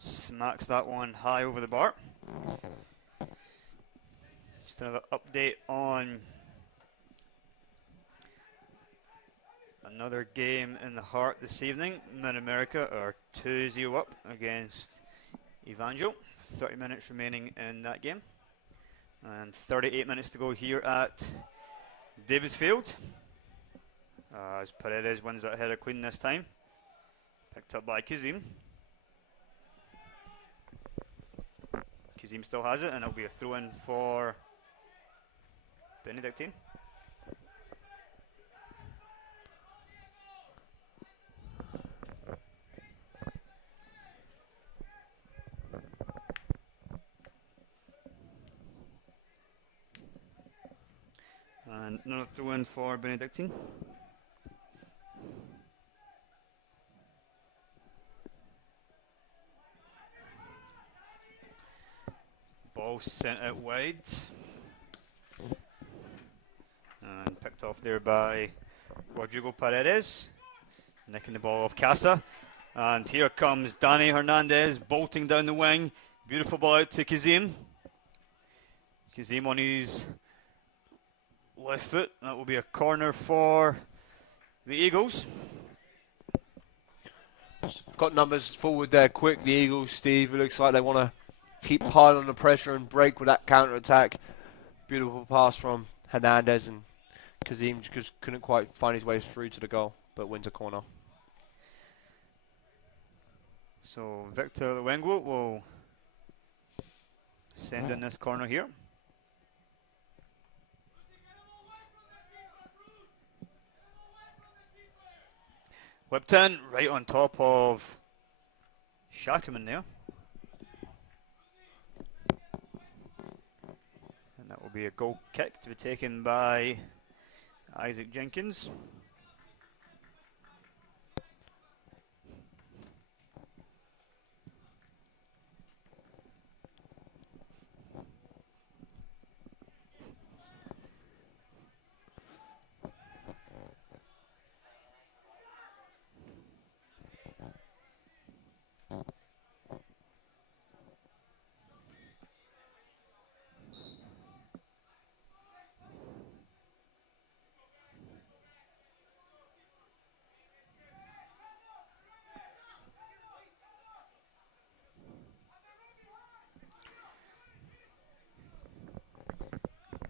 smacks that one high over the bar. Just another update on another game in the Heart this evening. Mid-America are 2-0 up against Evangel. 30 minutes remaining in that game. And 38 minutes to go here at Davisfield. As Paredes wins that header clean this time. Picked up by Kazim. Kazim still has it, and it'll be a throw-in for Benedictine. And another throw-in for Benedictine. Ball sent out wide. And picked off there by Rodrigo Paredes. Nicking the ball off Casa. And here comes Danny Hernandez bolting down the wing. Beautiful ball out to Kazim. Kazim on his left foot. That will be a corner for the Eagles. Got numbers forward there quick, the Eagles, Steve. It looks like they want to keep piling on the pressure and break with that counter-attack. Beautiful pass from Hernandez, and Kazim just couldn't quite find his way through to the goal, but wins a corner. So Victor Luengo will send in this corner here. Whipped in right on top of Shackman there. And that will be a goal kick to be taken by Isaac Jenkins.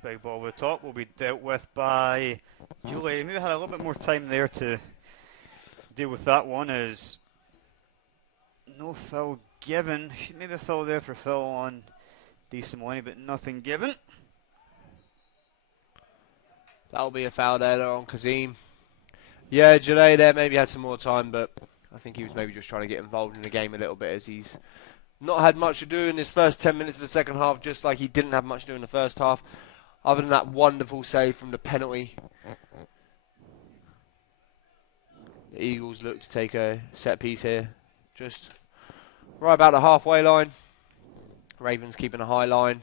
Big ball over the top will be dealt with by Julie. Maybe had a little bit more time there to deal with that one, as no foul given. Maybe a foul there for Phil on DeSimone, but nothing given. That'll be a foul there on Kazim. Yeah, Jalay there maybe had some more time, but I think he was maybe just trying to get involved in the game a little bit, as he's not had much to do in his first 10 minutes of the second half, just like he didn't have much to do in the first half, other than that wonderful save from the penalty. The Eagles look to take a set piece here, just right about the halfway line. Ravens keeping a high line.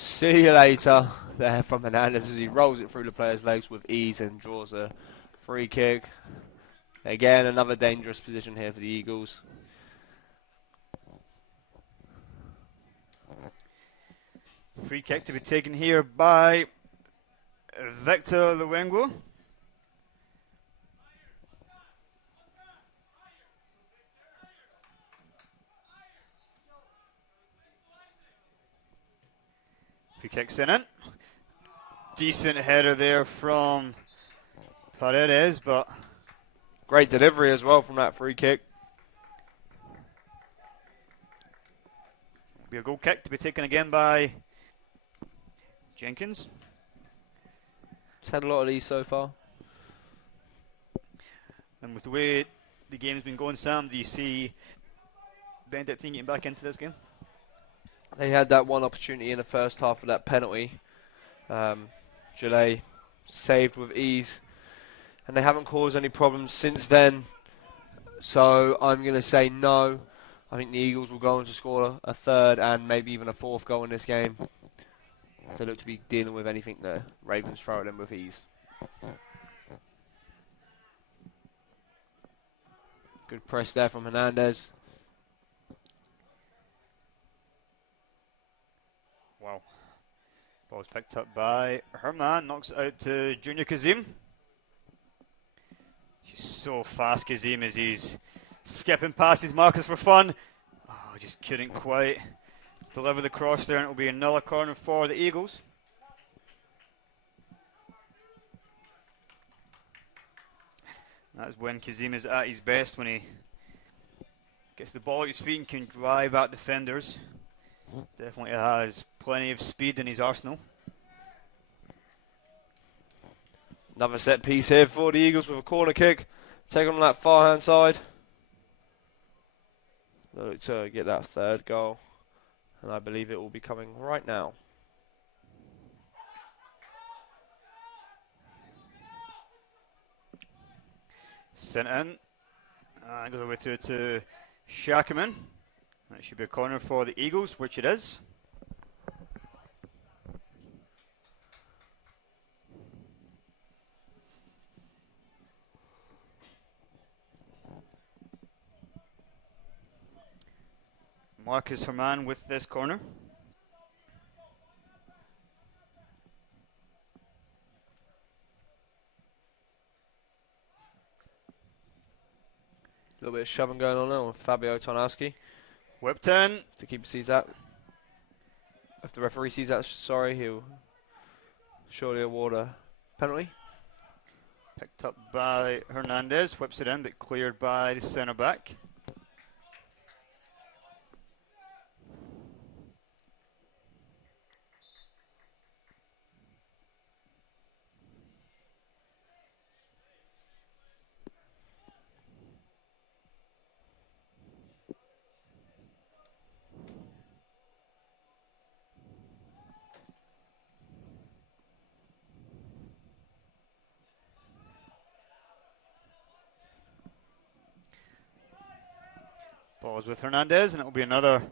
See you later. There from Hernandez as he rolls it through the player's legs with ease and draws a free kick. Again, another dangerous position here for the Eagles. Free kick to be taken here by Victor Luengo. Free kick sent in. Decent header there from Paredes, but great delivery as well from that free kick. Be a goal kick to be taken again by Jenkins. It's had a lot of these so far. And with the way the game's been going, Sam, do you see Benedictine getting back into this game? They had that one opportunity in the first half of that penalty. Gillet saved with ease. And they haven't caused any problems since then. So I'm going to say no. I think the Eagles will go on to score a third and maybe even a fourth goal in this game. They look to be dealing with anything the Ravens throw at them with ease. Good press there from Hernandez. Wow. Ball's picked up by Herman. Knocks it out to Junior Kazim. She's so fast, Kazim, as he's skipping past his markers for fun. Oh, just couldn't quite deliver the cross there, and it'll be another corner for the Eagles. That's when Kazim is at his best, when he gets the ball at his feet and can drive at defenders. Definitely has plenty of speed in his arsenal. Another set piece here for the Eagles with a corner kick. Taken on that far hand side. They look to get that third goal. And I believe it will be coming right now. Sent in. Goes all the way through to Shackerman. That should be a corner for the Eagles, which it is. Marcus Herman with this corner. A little bit of shoving going on there with Fabio Tarnowski. Whipped in. If the keeper sees that. If the referee sees that, sorry, he'll surely award a penalty. Picked up by Hernandez. Whips it in, but cleared by the centre back. Ball's with Hernandez, and it will be another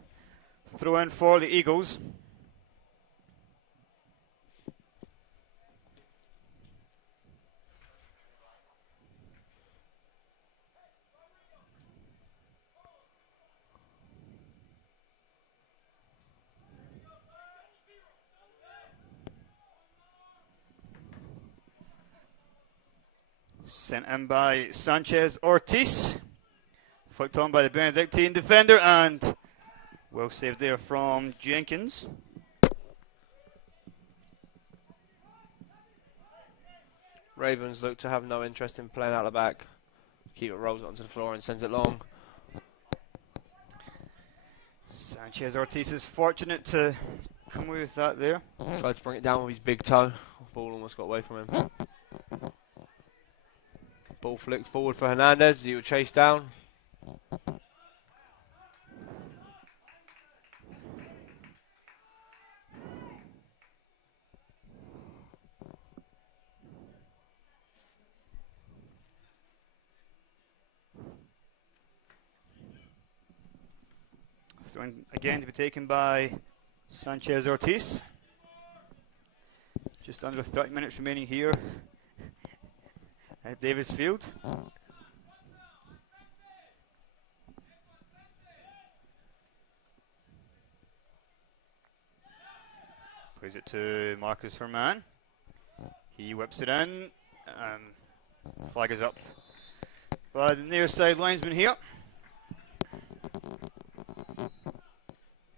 throw in for the Eagles. Sent in by Sanchez Ortiz. Flicked on by the Benedictine defender, and well saved there from Jenkins. Ravens look to have no interest in playing out the back. Keeper rolls it onto the floor and sends it long. Sanchez Ortiz is fortunate to come away with that there. Tried to bring it down with his big toe. Ball almost got away from him. Ball flicked forward for Hernandez. He will chase down. Again to be taken by Sanchez Ortiz. Just under 30 minutes remaining here at Davis Field. Plays it to Marcus Herman. He whips it in. Flag is up by the near side linesman here.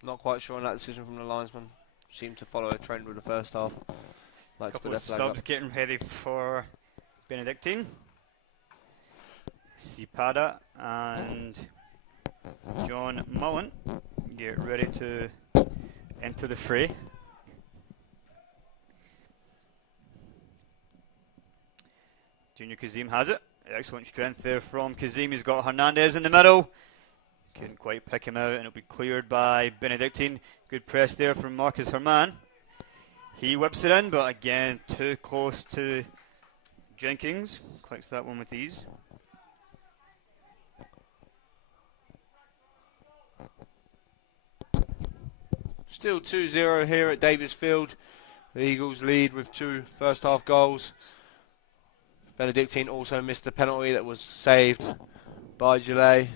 Not quite sure on that decision from the linesman. Seemed to follow a trend with the first half. Like Couple of subs getting ready for Benedictine. Sipada and John Mullen get ready to enter the fray. Junior Kazim has it. Excellent strength there from Kazim. He's got Hernandez in the middle. Couldn't quite pick him out, and it'll be cleared by Benedictine. Good press there from Marcus Herman. He whips it in, but again, too close to Jenkins. Clicks that one with ease. Still 2-0 here at Davis Field. The Eagles lead with 2 first half goals. Benedictine also missed a penalty that was saved by Gillet.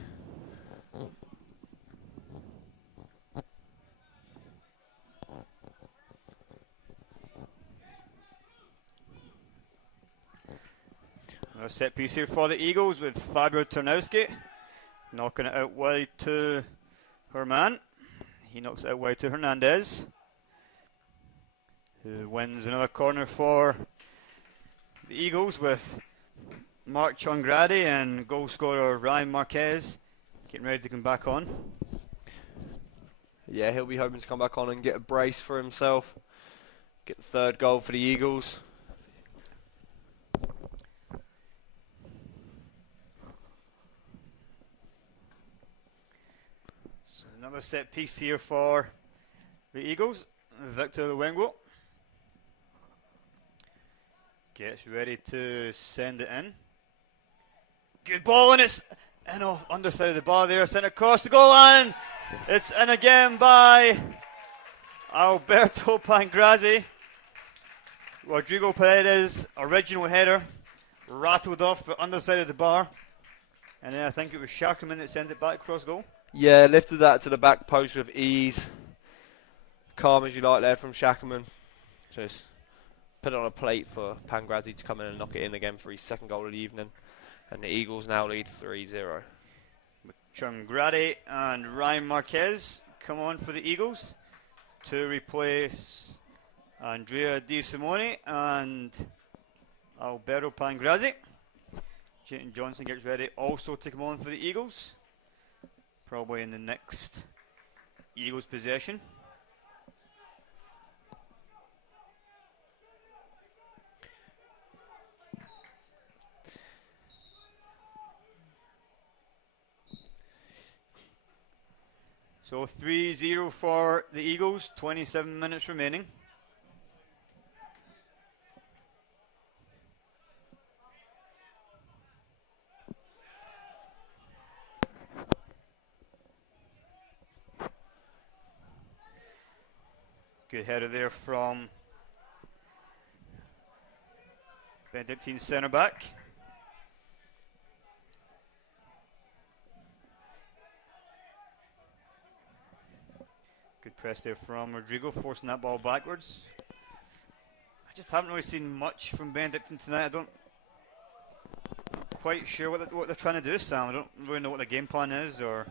A set piece here for the Eagles with Fabio Tarnowski knocking it out wide to Herman. He knocks it out wide to Hernandez, who wins another corner for the Eagles with Mark Chongradi and goal scorer Ryan Marquez getting ready to come back on. Yeah, he'll be hoping to come back on and get a brace for himself. Get the 3rd goal for the Eagles. So another set piece here for the Eagles. Victor Luengo gets ready to send it in. Good ball, and it's in off underside of the bar there, sent across the goal line. It's in again by Alberto Pangrazzi. Rodrigo Paredes' original header rattled off the underside of the bar, and then I think it was Sharkerman that sent it back across goal. Yeah, lifted that to the back post with ease. Calm as you like there from Shackerman. Just put it on a plate for Pangrazzi to come in and knock it in again for his 2nd goal of the evening. And the Eagles now lead 3-0. With Chungradi and Ryan Marquez come on for the Eagles to replace Andrea Di Simone and Alberto Pangrazzi. Jayton Johnson gets ready also to come on for the Eagles, probably in the next Eagles possession. So 3-0 for the Eagles, 27 minutes remaining. Good header there from Benedictine centre back. Good press there from Rodrigo, forcing that ball backwards. I just haven't really seen much from Benedictine tonight. I don't quite sure what they're trying to do, Sam. I don't really know what the game plan is, or.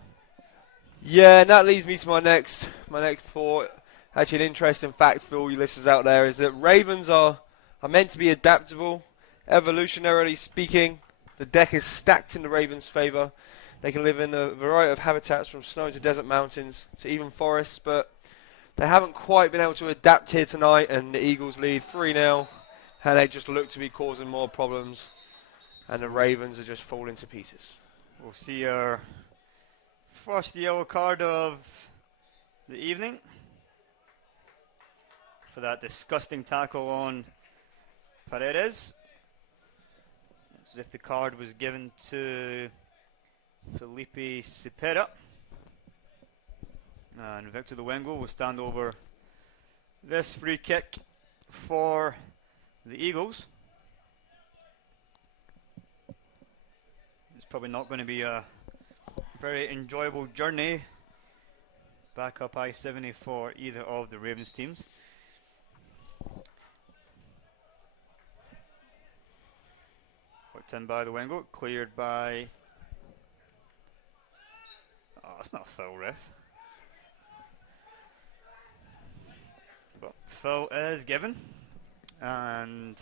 Yeah, and that leads me to my next thought. Actually, an interesting fact for all you listeners out there is that Ravens are meant to be adaptable. Evolutionarily speaking, the deck is stacked in the Ravens' favour. They can live in a variety of habitats from snow to desert mountains to even forests, but they haven't quite been able to adapt here tonight, and the Eagles lead 3-0, and they just look to be causing more problems, and the Ravens are just falling to pieces. We'll see our first yellow card of the evening for that disgusting tackle on Paredes. As if the card was given to Felipe Cepeda. And Victor Luengo will stand over this free kick for the Eagles. It's probably not going to be a very enjoyable journey back up I-70 for either of the Ravens teams. Worked in by the Wingo, cleared by... Oh, that's not a foul, ref. But foul is given. And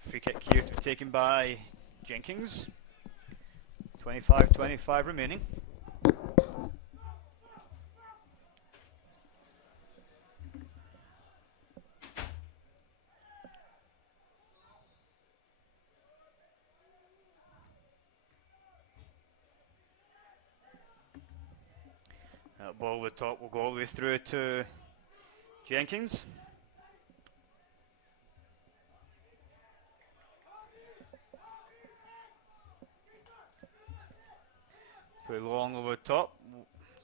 free kick here to be taken by Jenkins. 25-25 remaining. That ball over the top will go all the way through to Jenkins. Pretty long over the top.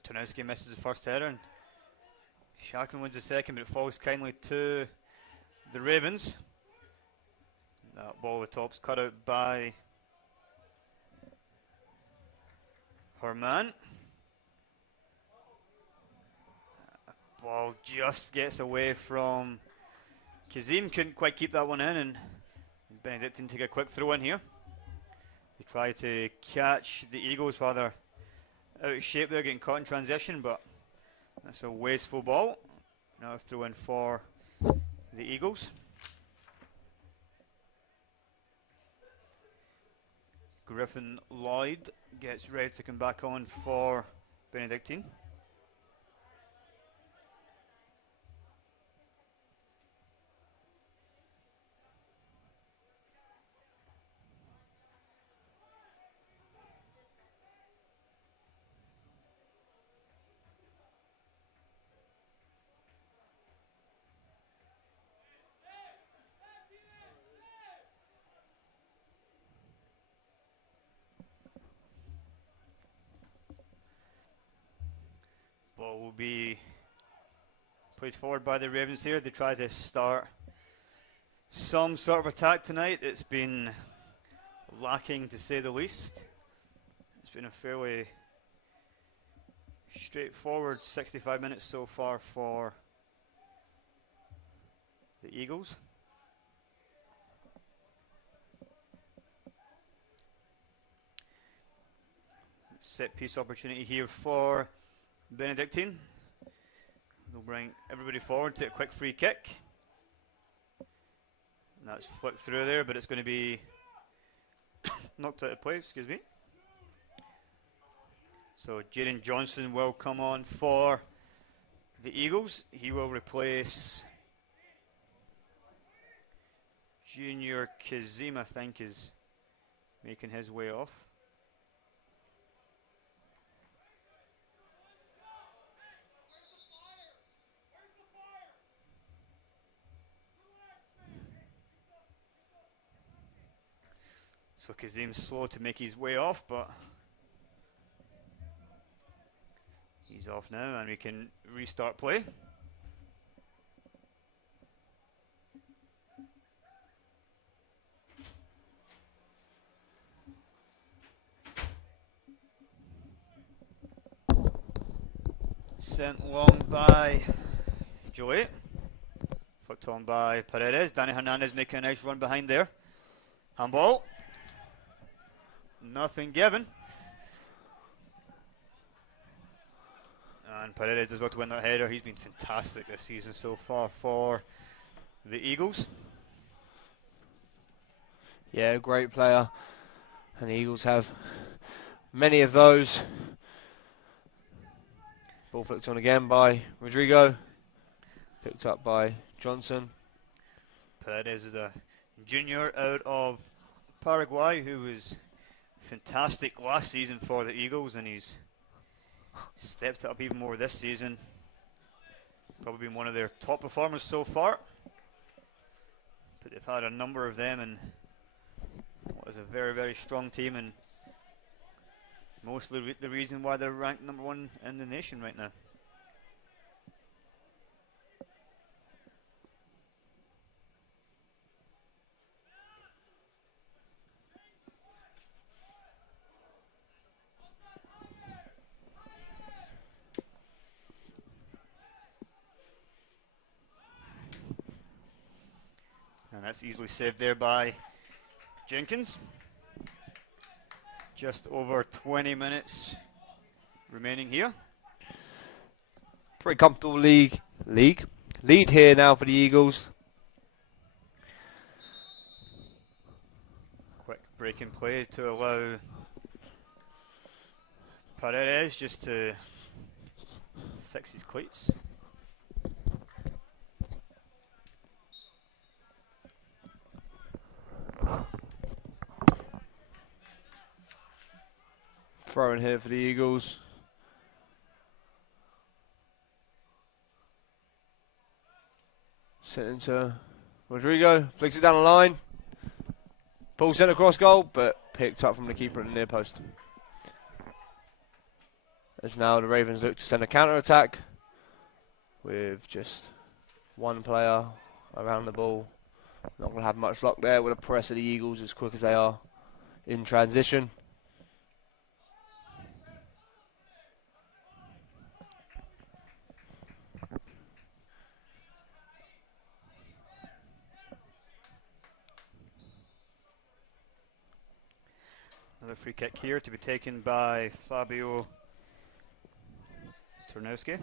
Tarnowski misses the first header and Shackman wins the second, but it falls kindly to the Ravens. That ball over the top's cut out by Herman. Ball just gets away from Kazim, couldn't quite keep that one in, and Benedictine take a quick throw in here. They try to catch the Eagles while they're out of shape there, getting caught in transition, but that's a wasteful ball. Now throw in for the Eagles. Griffin Lloyd gets ready to come back on for Benedictine. Ball will be played forward by the Ravens here. They try to start some sort of attack tonight. It's been lacking, to say the least. It's been a fairly straightforward 65 minutes so far for the Eagles. Set piece opportunity here for Benedictine. They'll bring everybody forward to a quick free kick. And that's flicked through there, but it's going to be knocked out of play, excuse me. So Jaden Johnson will come on for the Eagles. He will replace Junior Kazim, I think, is making his way off. So Kazim's slow to make his way off, but he's off now and we can restart play. Sent long by Joey. Flicked on by Paredes. Danny Hernandez making a nice run behind there. Handball. Nothing given. And Paredes is about to win that header. He's been fantastic this season so far for the Eagles. Yeah, great player. And the Eagles have many of those. Ball flicked on again by Rodrigo. Picked up by Johnson. Paredes is a junior out of Paraguay who was fantastic last season for the Eagles, and he's stepped up even more this season. Probably been one of their top performers so far. But they've had a number of them in what is a very, very strong team, and mostly the reason why they're ranked number one in the nation right now. That's easily saved there by Jenkins. Just over 20 minutes remaining here. Pretty comfortable lead here now for the Eagles. Quick break in play to allow Paredes just to fix his cleats. Throwing here for the Eagles. Sent into Rodrigo, flicks it down the line. Ball sent across goal, but picked up from the keeper at the near post. As now the Ravens look to send a counter-attack with just one player around the ball. Not going to have much luck there with a press of the Eagles as quick as they are in transition. Another free kick here to be taken by Fabio Turnowski.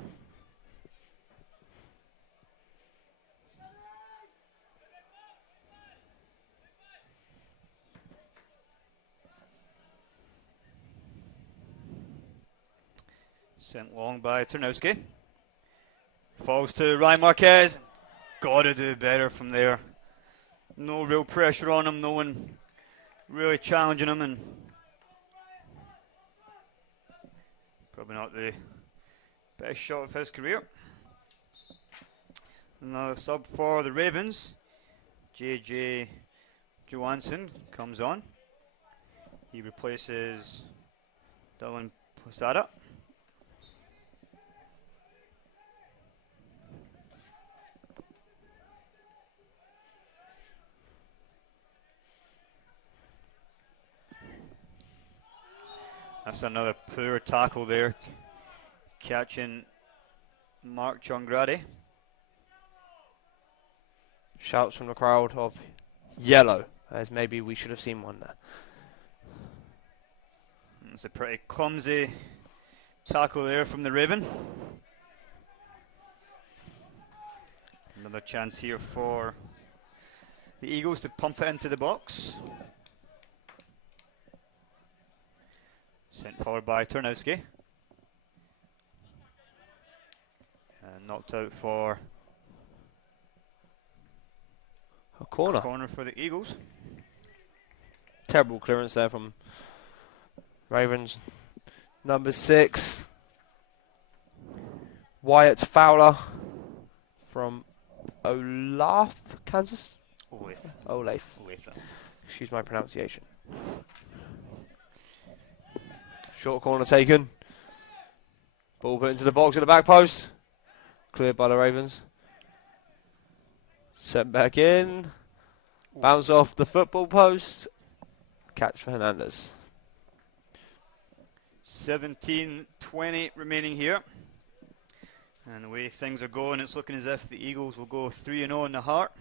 Sent long by Turnowski. Falls to Ryan Marquez. Gotta do better from there. No real pressure on him, no one really challenging him, and probably not the best shot of his career. Another sub for the Ravens. JJ Johansson comes on. He replaces Dylan Posada. That's another poor tackle there, catching Mark Chongradi. Shouts from the crowd of yellow, as maybe we should have seen one there. It's a pretty clumsy tackle there from the Raven. Another chance here for the Eagles to pump it into the box. Sent forward by Turnowski. And knocked out for A corner. corner for the Eagles. Terrible clearance there from Ravens. Number 6. Wyatt Fowler from Olaf, Kansas? Olaf. Excuse my pronunciation. Short corner taken. Ball put into the box at the back post. Cleared by the Ravens. Sent back in. Bounce off the football post. Catch for Hernandez. 17-20 remaining here. And the way things are going, it's looking as if the Eagles will go 3-0 in the heart.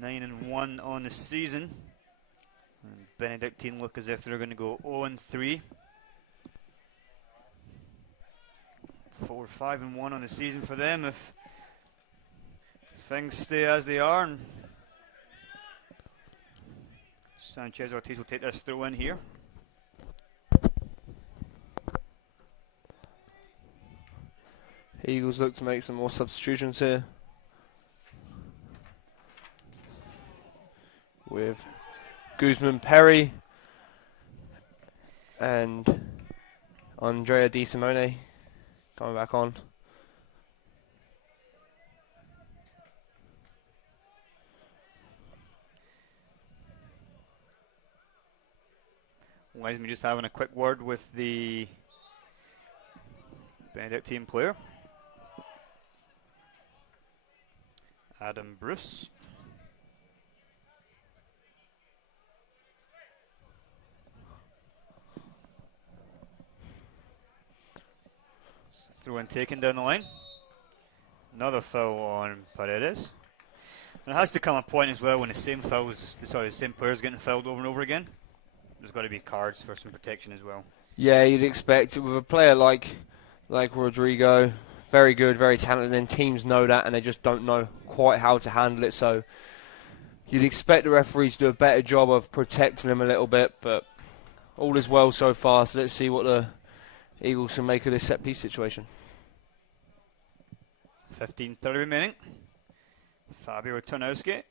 9-1 on the season. And Benedictine look as if they're going to go 0-3. 4-5-1 on the season for them if things stay as they are. And Sanchez Ortiz will take this throw in here. Eagles look to make some more substitutions here. With Guzman Perry and Andrea Di Simone coming back on. Wiseman just having a quick word with the Benedictine player. Adam Bruce. Throw in taken down the line. Another foul on Paredes. There has to come a point as well when the same players getting fouled over and over again. There's got to be cards for some protection as well. Yeah, you'd expect with a player like Rodrigo, very good, very talented, and teams know that, and they just don't know quite how to handle it. So you'd expect the referees to do a better job of protecting him a little bit, but all is well so far. So let's see what the Eagles can make of this set piece situation. 15:30 remaining. Fabio Tarnowski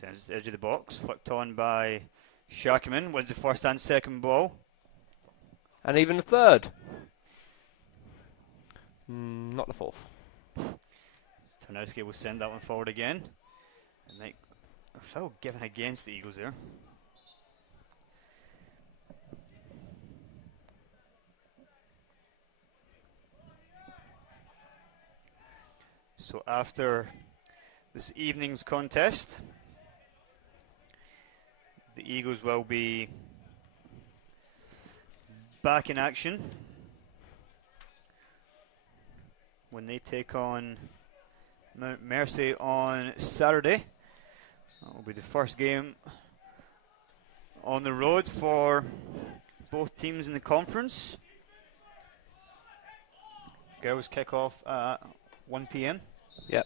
sends it to the edge of the box, flicked on by Shackman, wins the first and second ball. And even the third. Not the fourth. Tarnowski will send that one forward again. And like a foul given against the Eagles there. So after this evening's contest, the Eagles will be back in action when they take on Mount Mercy on Saturday. That will be the first game on the road for both teams in the conference. Girls kick off at 1 p.m. Yep.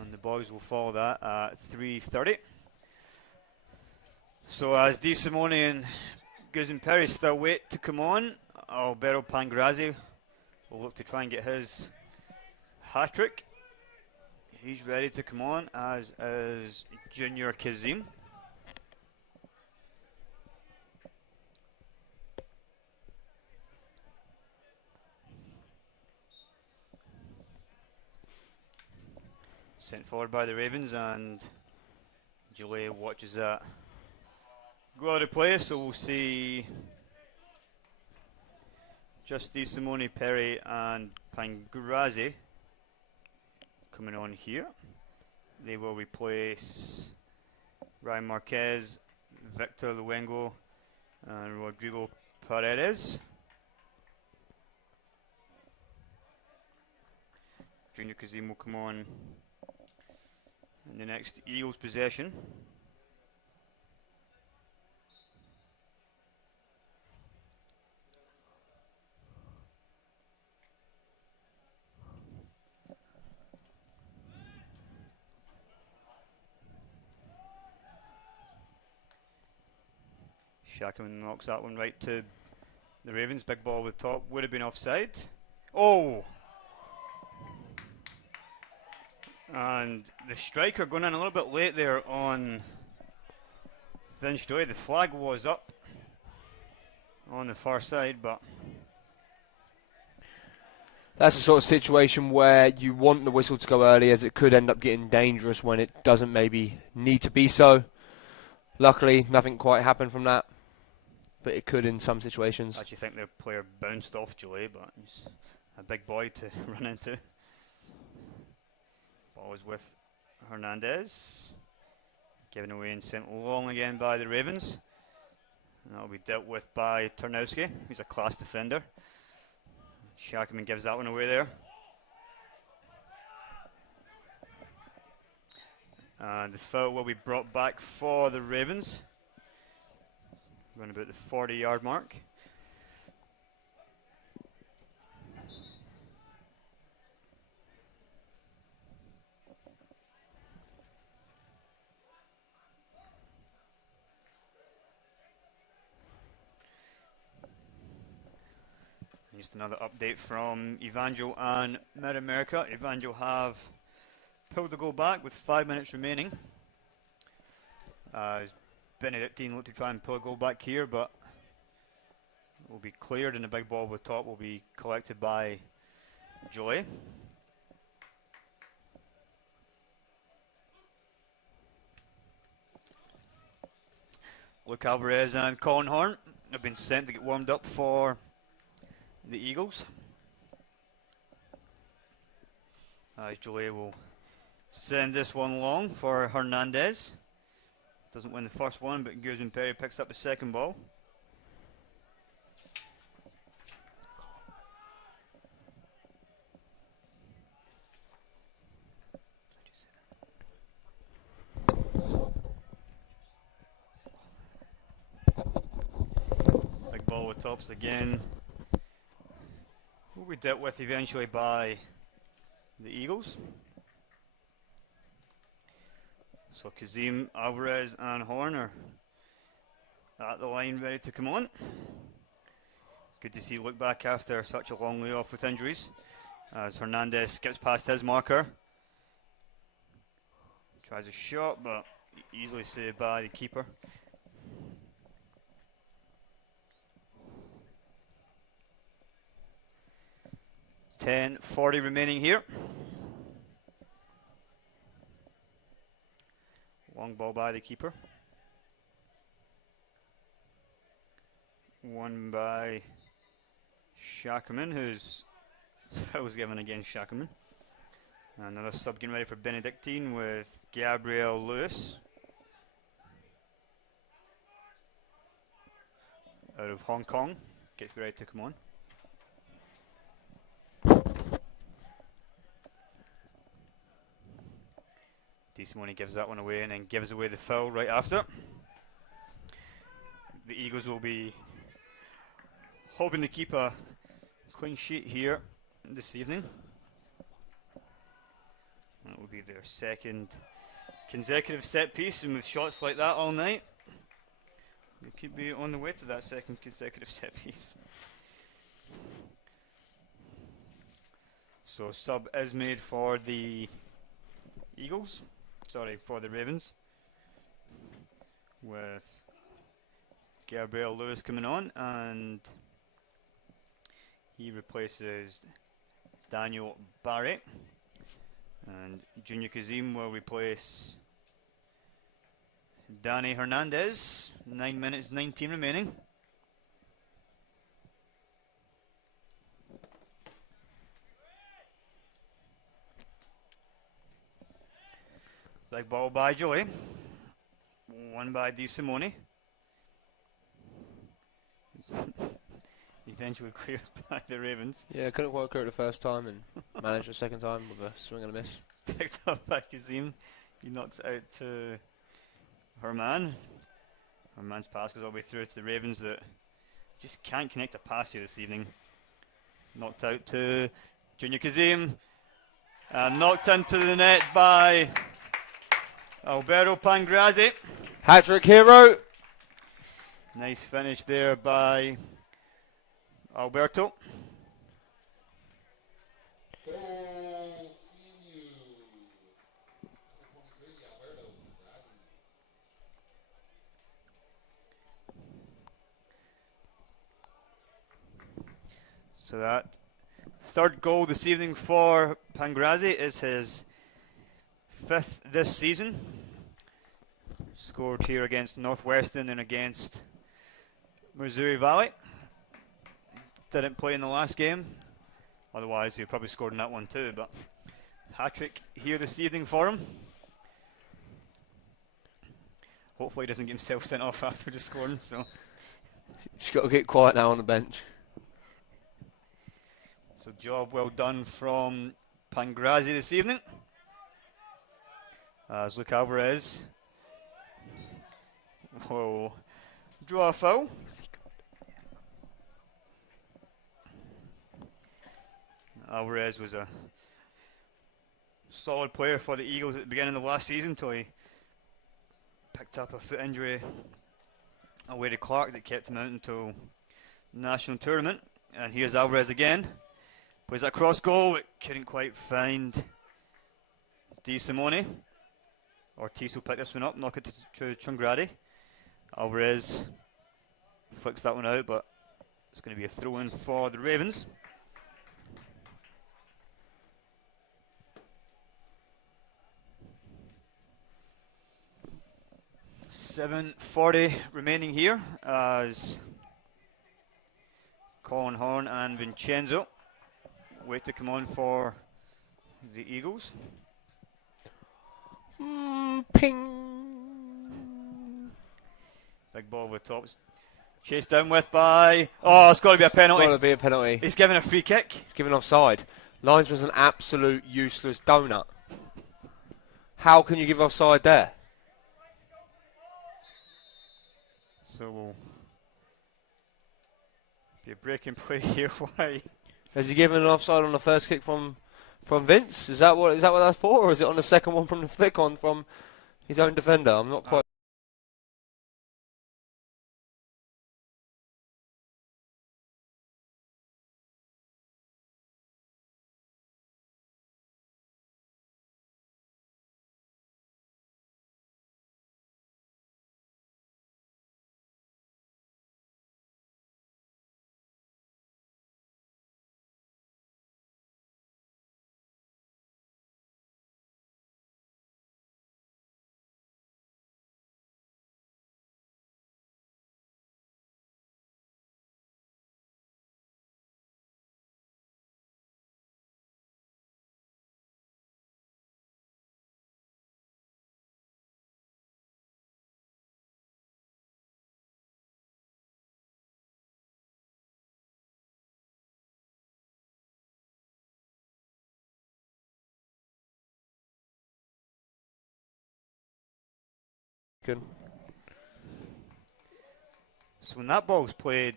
And the boys will follow that at 3:30. So as Di Simone and Guzman-Perry still wait to come on, Alberto Pangrazzi will look to try and get his hat-trick. He's ready to come on, as is Junior Kazim. Sent forward by the Ravens, and Julie watches that go out of play, so we'll see just Di Simone, Perry and Pangrazzi coming on here. They will replace Ryan Marquez, Victor Luengo and Rodrigo Paredes. Junior Kazim will come on in the next Eagles possession. Shackman knocks that one right to the Ravens. Big ball with top. Would have been offside. Oh! And the striker going in a little bit late there on Vince Joy. The flag was up on the far side, but That's the sort of situation where you want the whistle to go early, as it could end up getting dangerous when it doesn't maybe need to be so. Luckily, nothing quite happened from that, but it could in some situations. I actually think the player bounced off Joy, but he's a big boy to run into. Ball is with Hernandez. Given away and sent long again by the Ravens. And that will be dealt with by Tarnowski. He's a class defender. Shackman gives that one away there. And the foul will be brought back for the Ravens. Around about the 40-yard mark. Just another update from Evangel and Mid-America. Evangel have pulled the goal back with 5 minutes remaining. As Benedictine look to try and pull a goal back here, but will be cleared, and the big ball with top will be collected by Joy. Luke Alvarez and Colin Horn have been sent to get warmed up for the Eagles. As Jolie will send this one long for Hernandez. Doesn't win the first one, but Guzman-Perry picks up the second ball. tops again. Will be dealt with eventually by the Eagles. So Kazim, Alvarez and Horn are at the line ready to come on. Good to see look back after such a long layoff with injuries as Hernandez skips past his marker. Tries a shot but easily saved by the keeper. .40 remaining here. Long ball by the keeper. One by Shackerman, who's was given against Shackerman. Another sub getting ready for Benedictine with Gabriel Lewis out of Hong Kong. Gets ready to come on. DeSimone gives that one away and then gives away the foul right after. The Eagles will be hoping to keep a clean sheet here this evening. That will be their second consecutive set piece, and with shots like that all night, they could be on the way to that second consecutive set piece. So sub is made for the Eagles. Sorry, for the Ravens, with Gabriel Lewis coming on, and he replaces Daniel Barrett, and Junior Kazim will replace Danny Hernandez. 9 minutes 19 remaining. Big ball by Joey. One by DeSimone. Eventually cleared by the Ravens. Yeah, couldn't quite clear it the first time and managed the second time with a swing and a miss. Picked up by Kazim. He knocks it out to Herman. Herman's pass goes all the way through to the Ravens that just can't connect a pass here this evening. Knocked out to Junior Kazim. And knocked into the net by Alberto Pangrazzi. Hat-trick hero. Nice finish there by Alberto. So that third goal this evening for Pangrazzi is his 5th this season. Scored here against Northwestern and against Missouri Valley. Didn't play in the last game. Otherwise, he probably scored in that one too. But hat-trick here this evening for him. Hopefully, he doesn't get himself sent off after just scoring. So, He's got to get quiet now on the bench. so job well done from Pangrazzi this evening. As Luke Alvarez will draw a foul. Alvarez was a solid player for the Eagles at the beginning of the last season until he picked up a foot injury away to Clark that kept him out until the national tournament. And here's Alvarez again. Plays that cross goal, but couldn't quite find DeSimone. Ortiz will pick this one up, knock it to Chungradi. Alvarez flicks that one out, but it's going to be a throw-in for the Ravens. .40 remaining here as Colin Horn and Vincenzo wait to come on for the Eagles. Ping. Big ball over the top. Chased down with by... Oh, it's got to be a penalty. Got to be a penalty. He's given a free kick. He's given offside. Linesman's an absolute useless donut. How can you give offside there? So we'll Be a breaking play here. Why? Has he given an offside on the first kick from Vince? Is that what that's for, or is it on the second one from the flick on from his own defender? I'm not quite. So when that ball's played,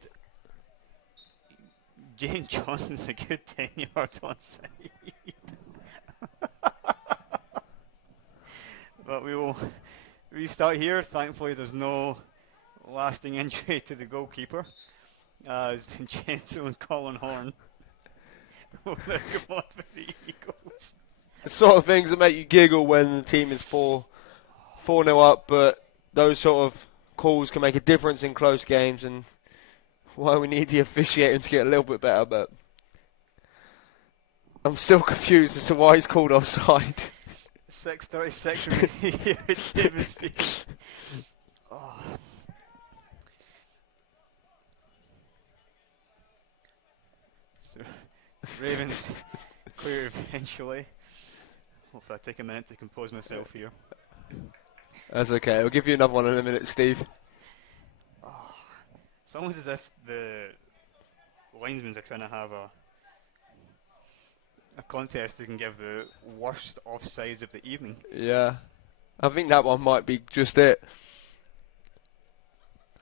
Jane Johnson's a good 10 yards onside. But we will restart here. Thankfully, there's no lasting injury to the goalkeeper. It's Vincenzo and Colin Horn. Will now come on for the Eagles. The sort of things that make you giggle when the team is 4-0 up, but those sort of calls can make a difference in close games, and why we need the officiating to get a little bit better. But I'm still confused as to why he's called offside. 6:36 here at Davis Field. Oh. So, Ravens clear eventually. Hopefully I take a minute to compose myself here. That's okay. I'll give you another one in a minute, Steve. Oh. It's almost as if the linesmen are trying to have a contest who can give the worst offsides of the evening. Yeah. I think that one might be just it.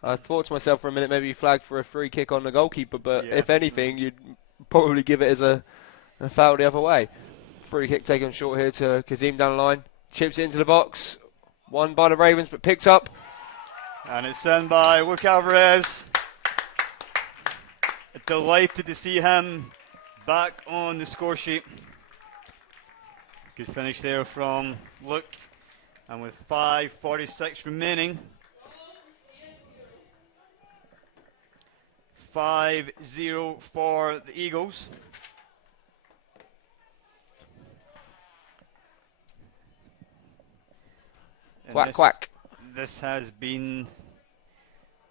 I thought to myself for a minute maybe he flagged for a free kick on the goalkeeper, but Yeah. if anything, you'd probably give it as a foul the other way. Free kick taken short here to Kazim down the line. Chips it into the box. Won by the Ravens, but picked up. And it's sent by Luke Alvarez. Delighted to see him back on the score sheet. Good finish there from Luke. And with 5:46 remaining, 5-0 for the Eagles. And Quack, quack. This has been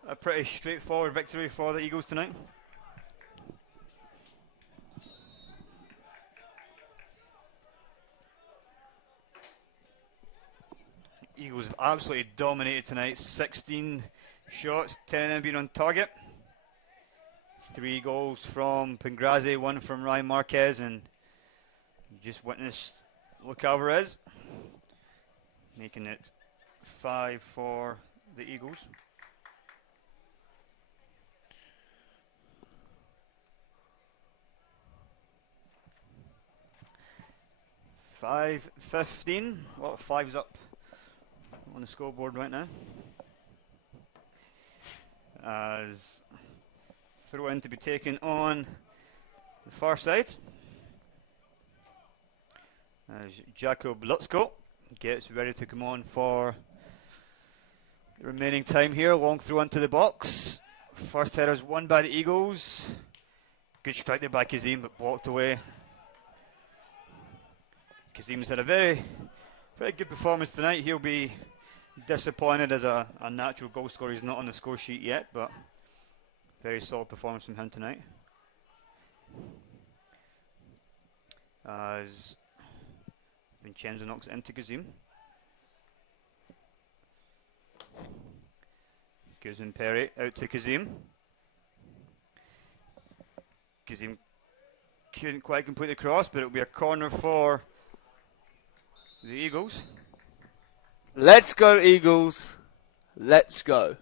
a pretty straightforward victory for the Eagles tonight. Eagles have absolutely dominated tonight. 16 shots, 10 of them being on target. 3 goals from Pengrazi, 1 from Ryan Marquez, and you just witnessed Luke Alvarez making it 5 for the Eagles. $5.15. Well, 5's up on the scoreboard right now. As throw in to be taken on the far side. As Jakob Lutsko gets ready to come on for the remaining time here. Long throw into the box. First header's won by the Eagles. Good strike there by Kazim, but blocked away. Kazim's had a very good performance tonight. He'll be disappointed as a natural goal scorer. He's not on the score sheet yet, but very solid performance from him tonight. As Vincenzo knocks it into Kazim. Guzman Perry out to Kazim. Kazim couldn't quite complete the cross, but it'll be a corner for the Eagles. Let's go, Eagles. Let's go.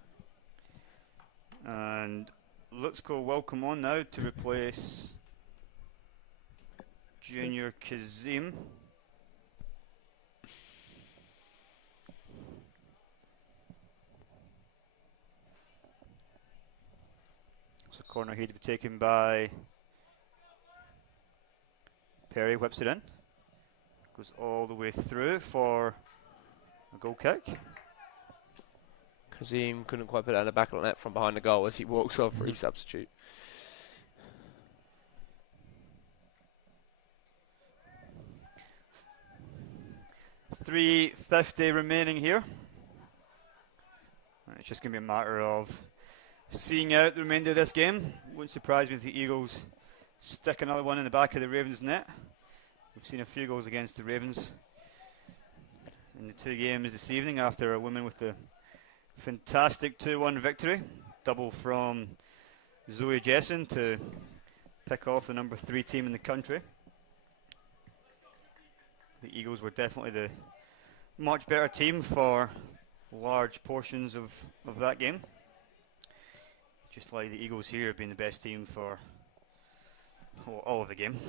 And Lutsko will come on now to replace Junior Kazim. So corner here to be taken by Perry, whips it in. Goes all the way through for a goal kick. Kazim couldn't quite put it in the back of the net from behind the goal as he walks off for his substitute. $3.50 remaining here. It's just going to be a matter of seeing out the remainder of this game. Wouldn't surprise me if the Eagles stick another one in the back of the Ravens' net. We've seen a few goals against the Ravens in the two games this evening after a woman with the fantastic 2-1 victory. Double from Zoe Jessen to pick off the number 3 team in the country. The Eagles were definitely the much better team for large portions of that game. Just like the Eagles here have been the best team for all of the game.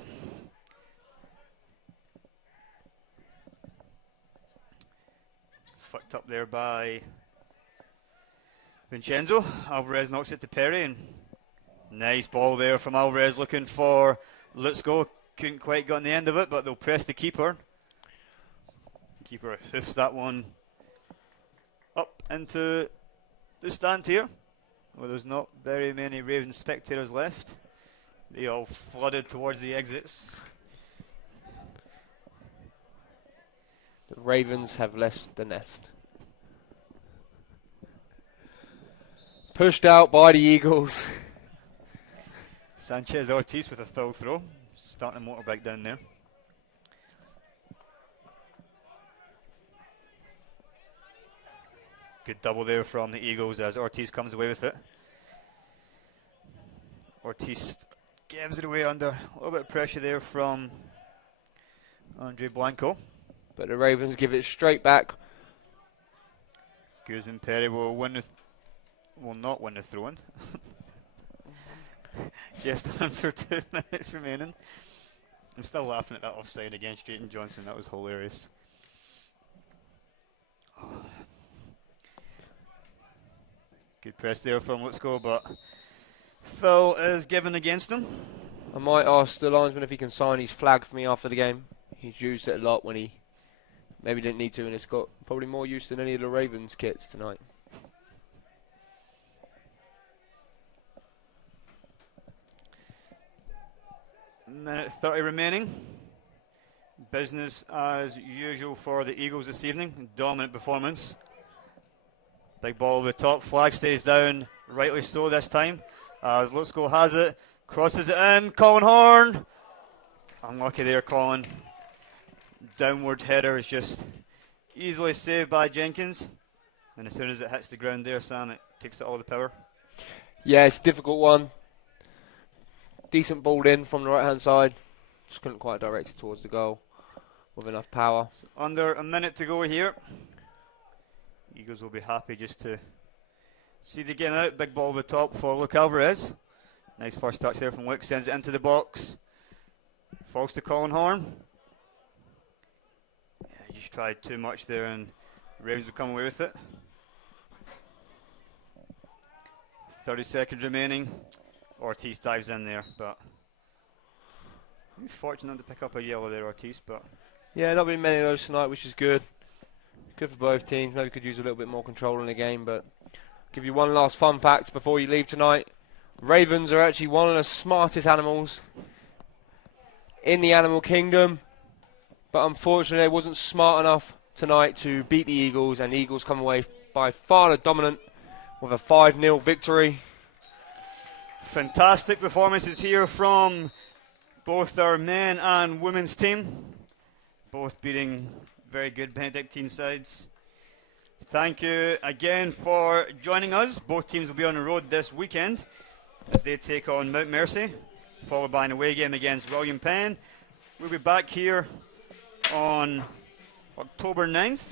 Fucked up there by Vincenzo. Alvarez knocks it to Perry, and nice ball there from Alvarez looking for Lutsko. Couldn't quite get on the end of it, but they'll press the keeper. Keeper hoofs that one up into the stand here. Well, there's not very many Ravens spectators left. They all flooded towards the exits. The Ravens have left the nest. Pushed out by the Eagles. Sanchez Ortiz with a foul throw. Starting a motorbike down there. Good double there from the Eagles as Ortiz comes away with it. Ortiz gives it away under a little bit of pressure there from Andre Blanco. But the Ravens give it straight back. Guzman Perry will not win the throw-in. Just under 2 minutes remaining. I'm still laughing at that offside against Drayton Johnson. That was hilarious. Good press there from Lutsko, but foul is given against him. I might ask the linesman if he can sign his flag for me after the game. He's used it a lot when he maybe didn't need to, and it's got probably more use than any of the Ravens kits tonight. Minute 30 remaining. Business as usual for the Eagles this evening. Dominant performance. Big ball over the top. Flag stays down. Rightly so this time. As Lutsko has it. Crosses it in. Colin Horn. Unlucky there, Colin. Downward header is just easily saved by Jenkins. And as soon as it hits the ground there, Sam, it takes all the power. Yeah, it's a difficult one. Decent ball in from the right hand side. Just couldn't quite direct it towards the goal with enough power. So under a minute to go here. Eagles will be happy just to see the game out. Big ball over the top for Luke Alvarez. Nice first touch there from Luke. Sends it into the box. Falls to Colin Horn. Yeah, he just tried too much there and the Ravens will come away with it. 30 seconds remaining. Ortiz dives in there, but fortunate to pick up a yellow there, Ortiz. But yeah, not been many of those tonight, which is good. Good for both teams. Maybe could use a little bit more control in the game, but give you one last fun fact before you leave tonight. Ravens are actually one of the smartest animals in the animal kingdom, but unfortunately it wasn't smart enough tonight to beat the Eagles, and the Eagles come away by far the dominant with a 5-0 victory. fantastic performances here from both our men and women's team, both beating very good Benedictine sides. Thank you again for joining us. Both teams will be on the road this weekend as they take on Mount Mercy, followed by an away game against William Penn. We'll be back here on October 9th